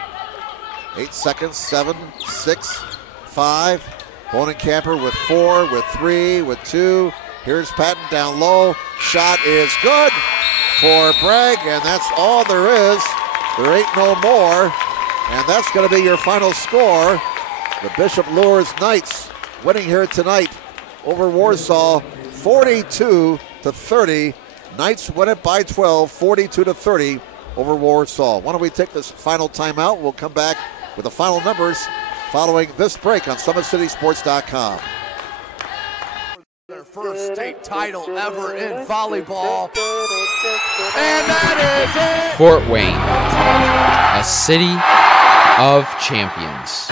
8 seconds, 7, 6, 5. Bonenkamper with 4, with 3, with 2. Here's Patton down low. Shot is good for Bragg, and that's all there is. There ain't no more, and that's going to be your final score. The Bishop Luers Knights winning here tonight over Warsaw, 42-30. Knights win it by 12, 42-30 over Warsaw. Why don't we take this final timeout? We'll come back with the final numbers following this break on SummitCitySports.com. Their first state title ever in volleyball. And that is it! Fort Wayne, a city of champions.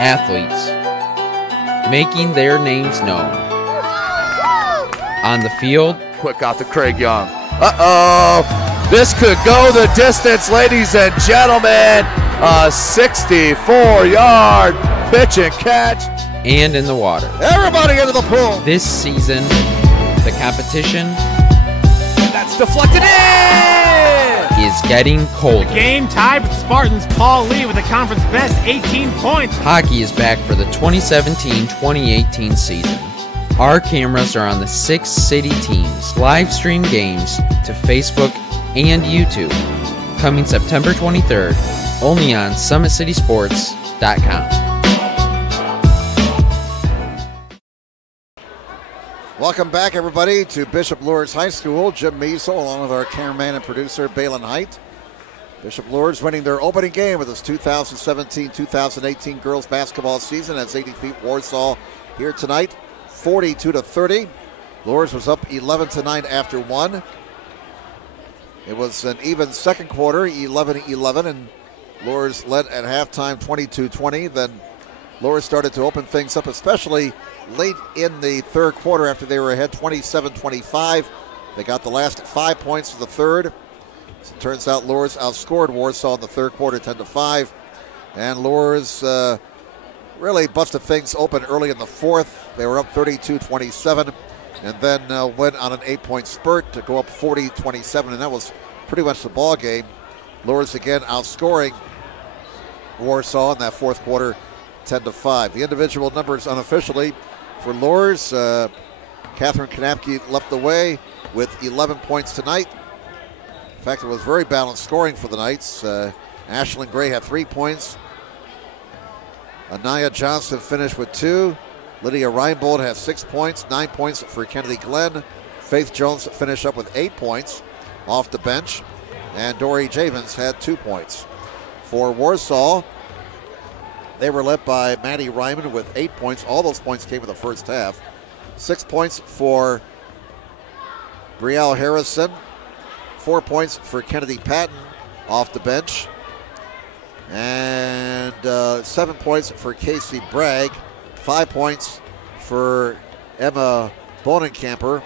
Athletes making their names known. On the field, quick out to Craig Young. Uh-oh! This could go the distance, ladies and gentlemen. A 64-yard pitch and catch. And in the water. Everybody into the pool. This season, the competition that's deflected in is getting colder. The game tied with Spartans. Paul Lee with the conference best 18 points. Hockey is back for the 2017-2018 season. Our cameras are on the 6 city teams. Live stream games to Facebook and YouTube. Coming September 23rd, only on SummitCitySports.com. Welcome back, everybody, to Bishop Luers High School. Jim Measle, along with our cameraman and producer, Balin Height. Bishop Luers winning their opening game of this 2017-2018 girls basketball season as they defeat Warsaw here tonight, 42-30. Luers was up 11-9 after one. It was an even second quarter, 11-11, and Luers led at halftime 22-20. Then Luers started to open things up, especially late in the third quarter after they were ahead 27-25. They got the last 5 points of the third. So it turns out Luers outscored Warsaw in the third quarter 10-5. And Luers really busted things open early in the fourth. They were up 32-27 and then went on an 8-point spurt to go up 40-27, and that was pretty much the ball game. Luers again outscoring Warsaw in that fourth quarter 10-5. The individual numbers unofficially for Luers, Catherine Kanapke left the way with 11 points tonight. In fact, it was very balanced scoring for the Knights. Ashlyn Gray had 3 points. Anaya Johnson finished with 2. Lydia Reinbold had 6 points, 9 points for Kennedy Glenn. Faith Jones finished up with 8 points off the bench. And Dory Javens had 2 points. For Warsaw, they were led by Maddie Ryman with 8 points. All those points came in the first half. 6 points for Brielle Harrison. 4 points for Kennedy Patton off the bench. And 7 points for Casey Bragg. 5 points for Emma Bonenkamper.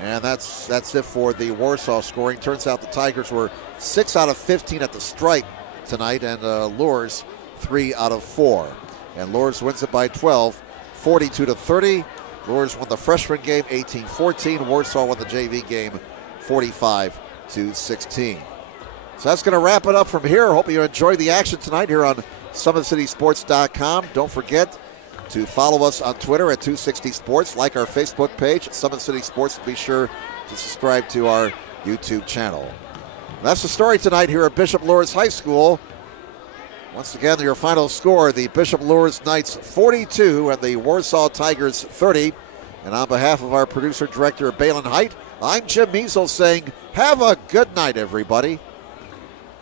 And that's it for the Warsaw scoring. Turns out the Tigers were 6 out of 15 at the stripe tonight, and Luers 3 out of 4. And Luers wins it by 12, 42-30. Luers won the freshman game 18-14. Warsaw won the JV game 45-16. So that's going to wrap it up from here. Hope you enjoyed the action tonight here on SummitCitySports.com. Don't forget to follow us on Twitter at 260 Sports, like our Facebook page at Summit City Sports, and be sure to subscribe to our YouTube channel. That's the story tonight here at Bishop Luers High School. Once again, your final score, the Bishop Luers Knights 42 and the Warsaw Tigers 30. And on behalf of our producer-director, Balin Height, I'm Jim Measles saying, have a good night, everybody.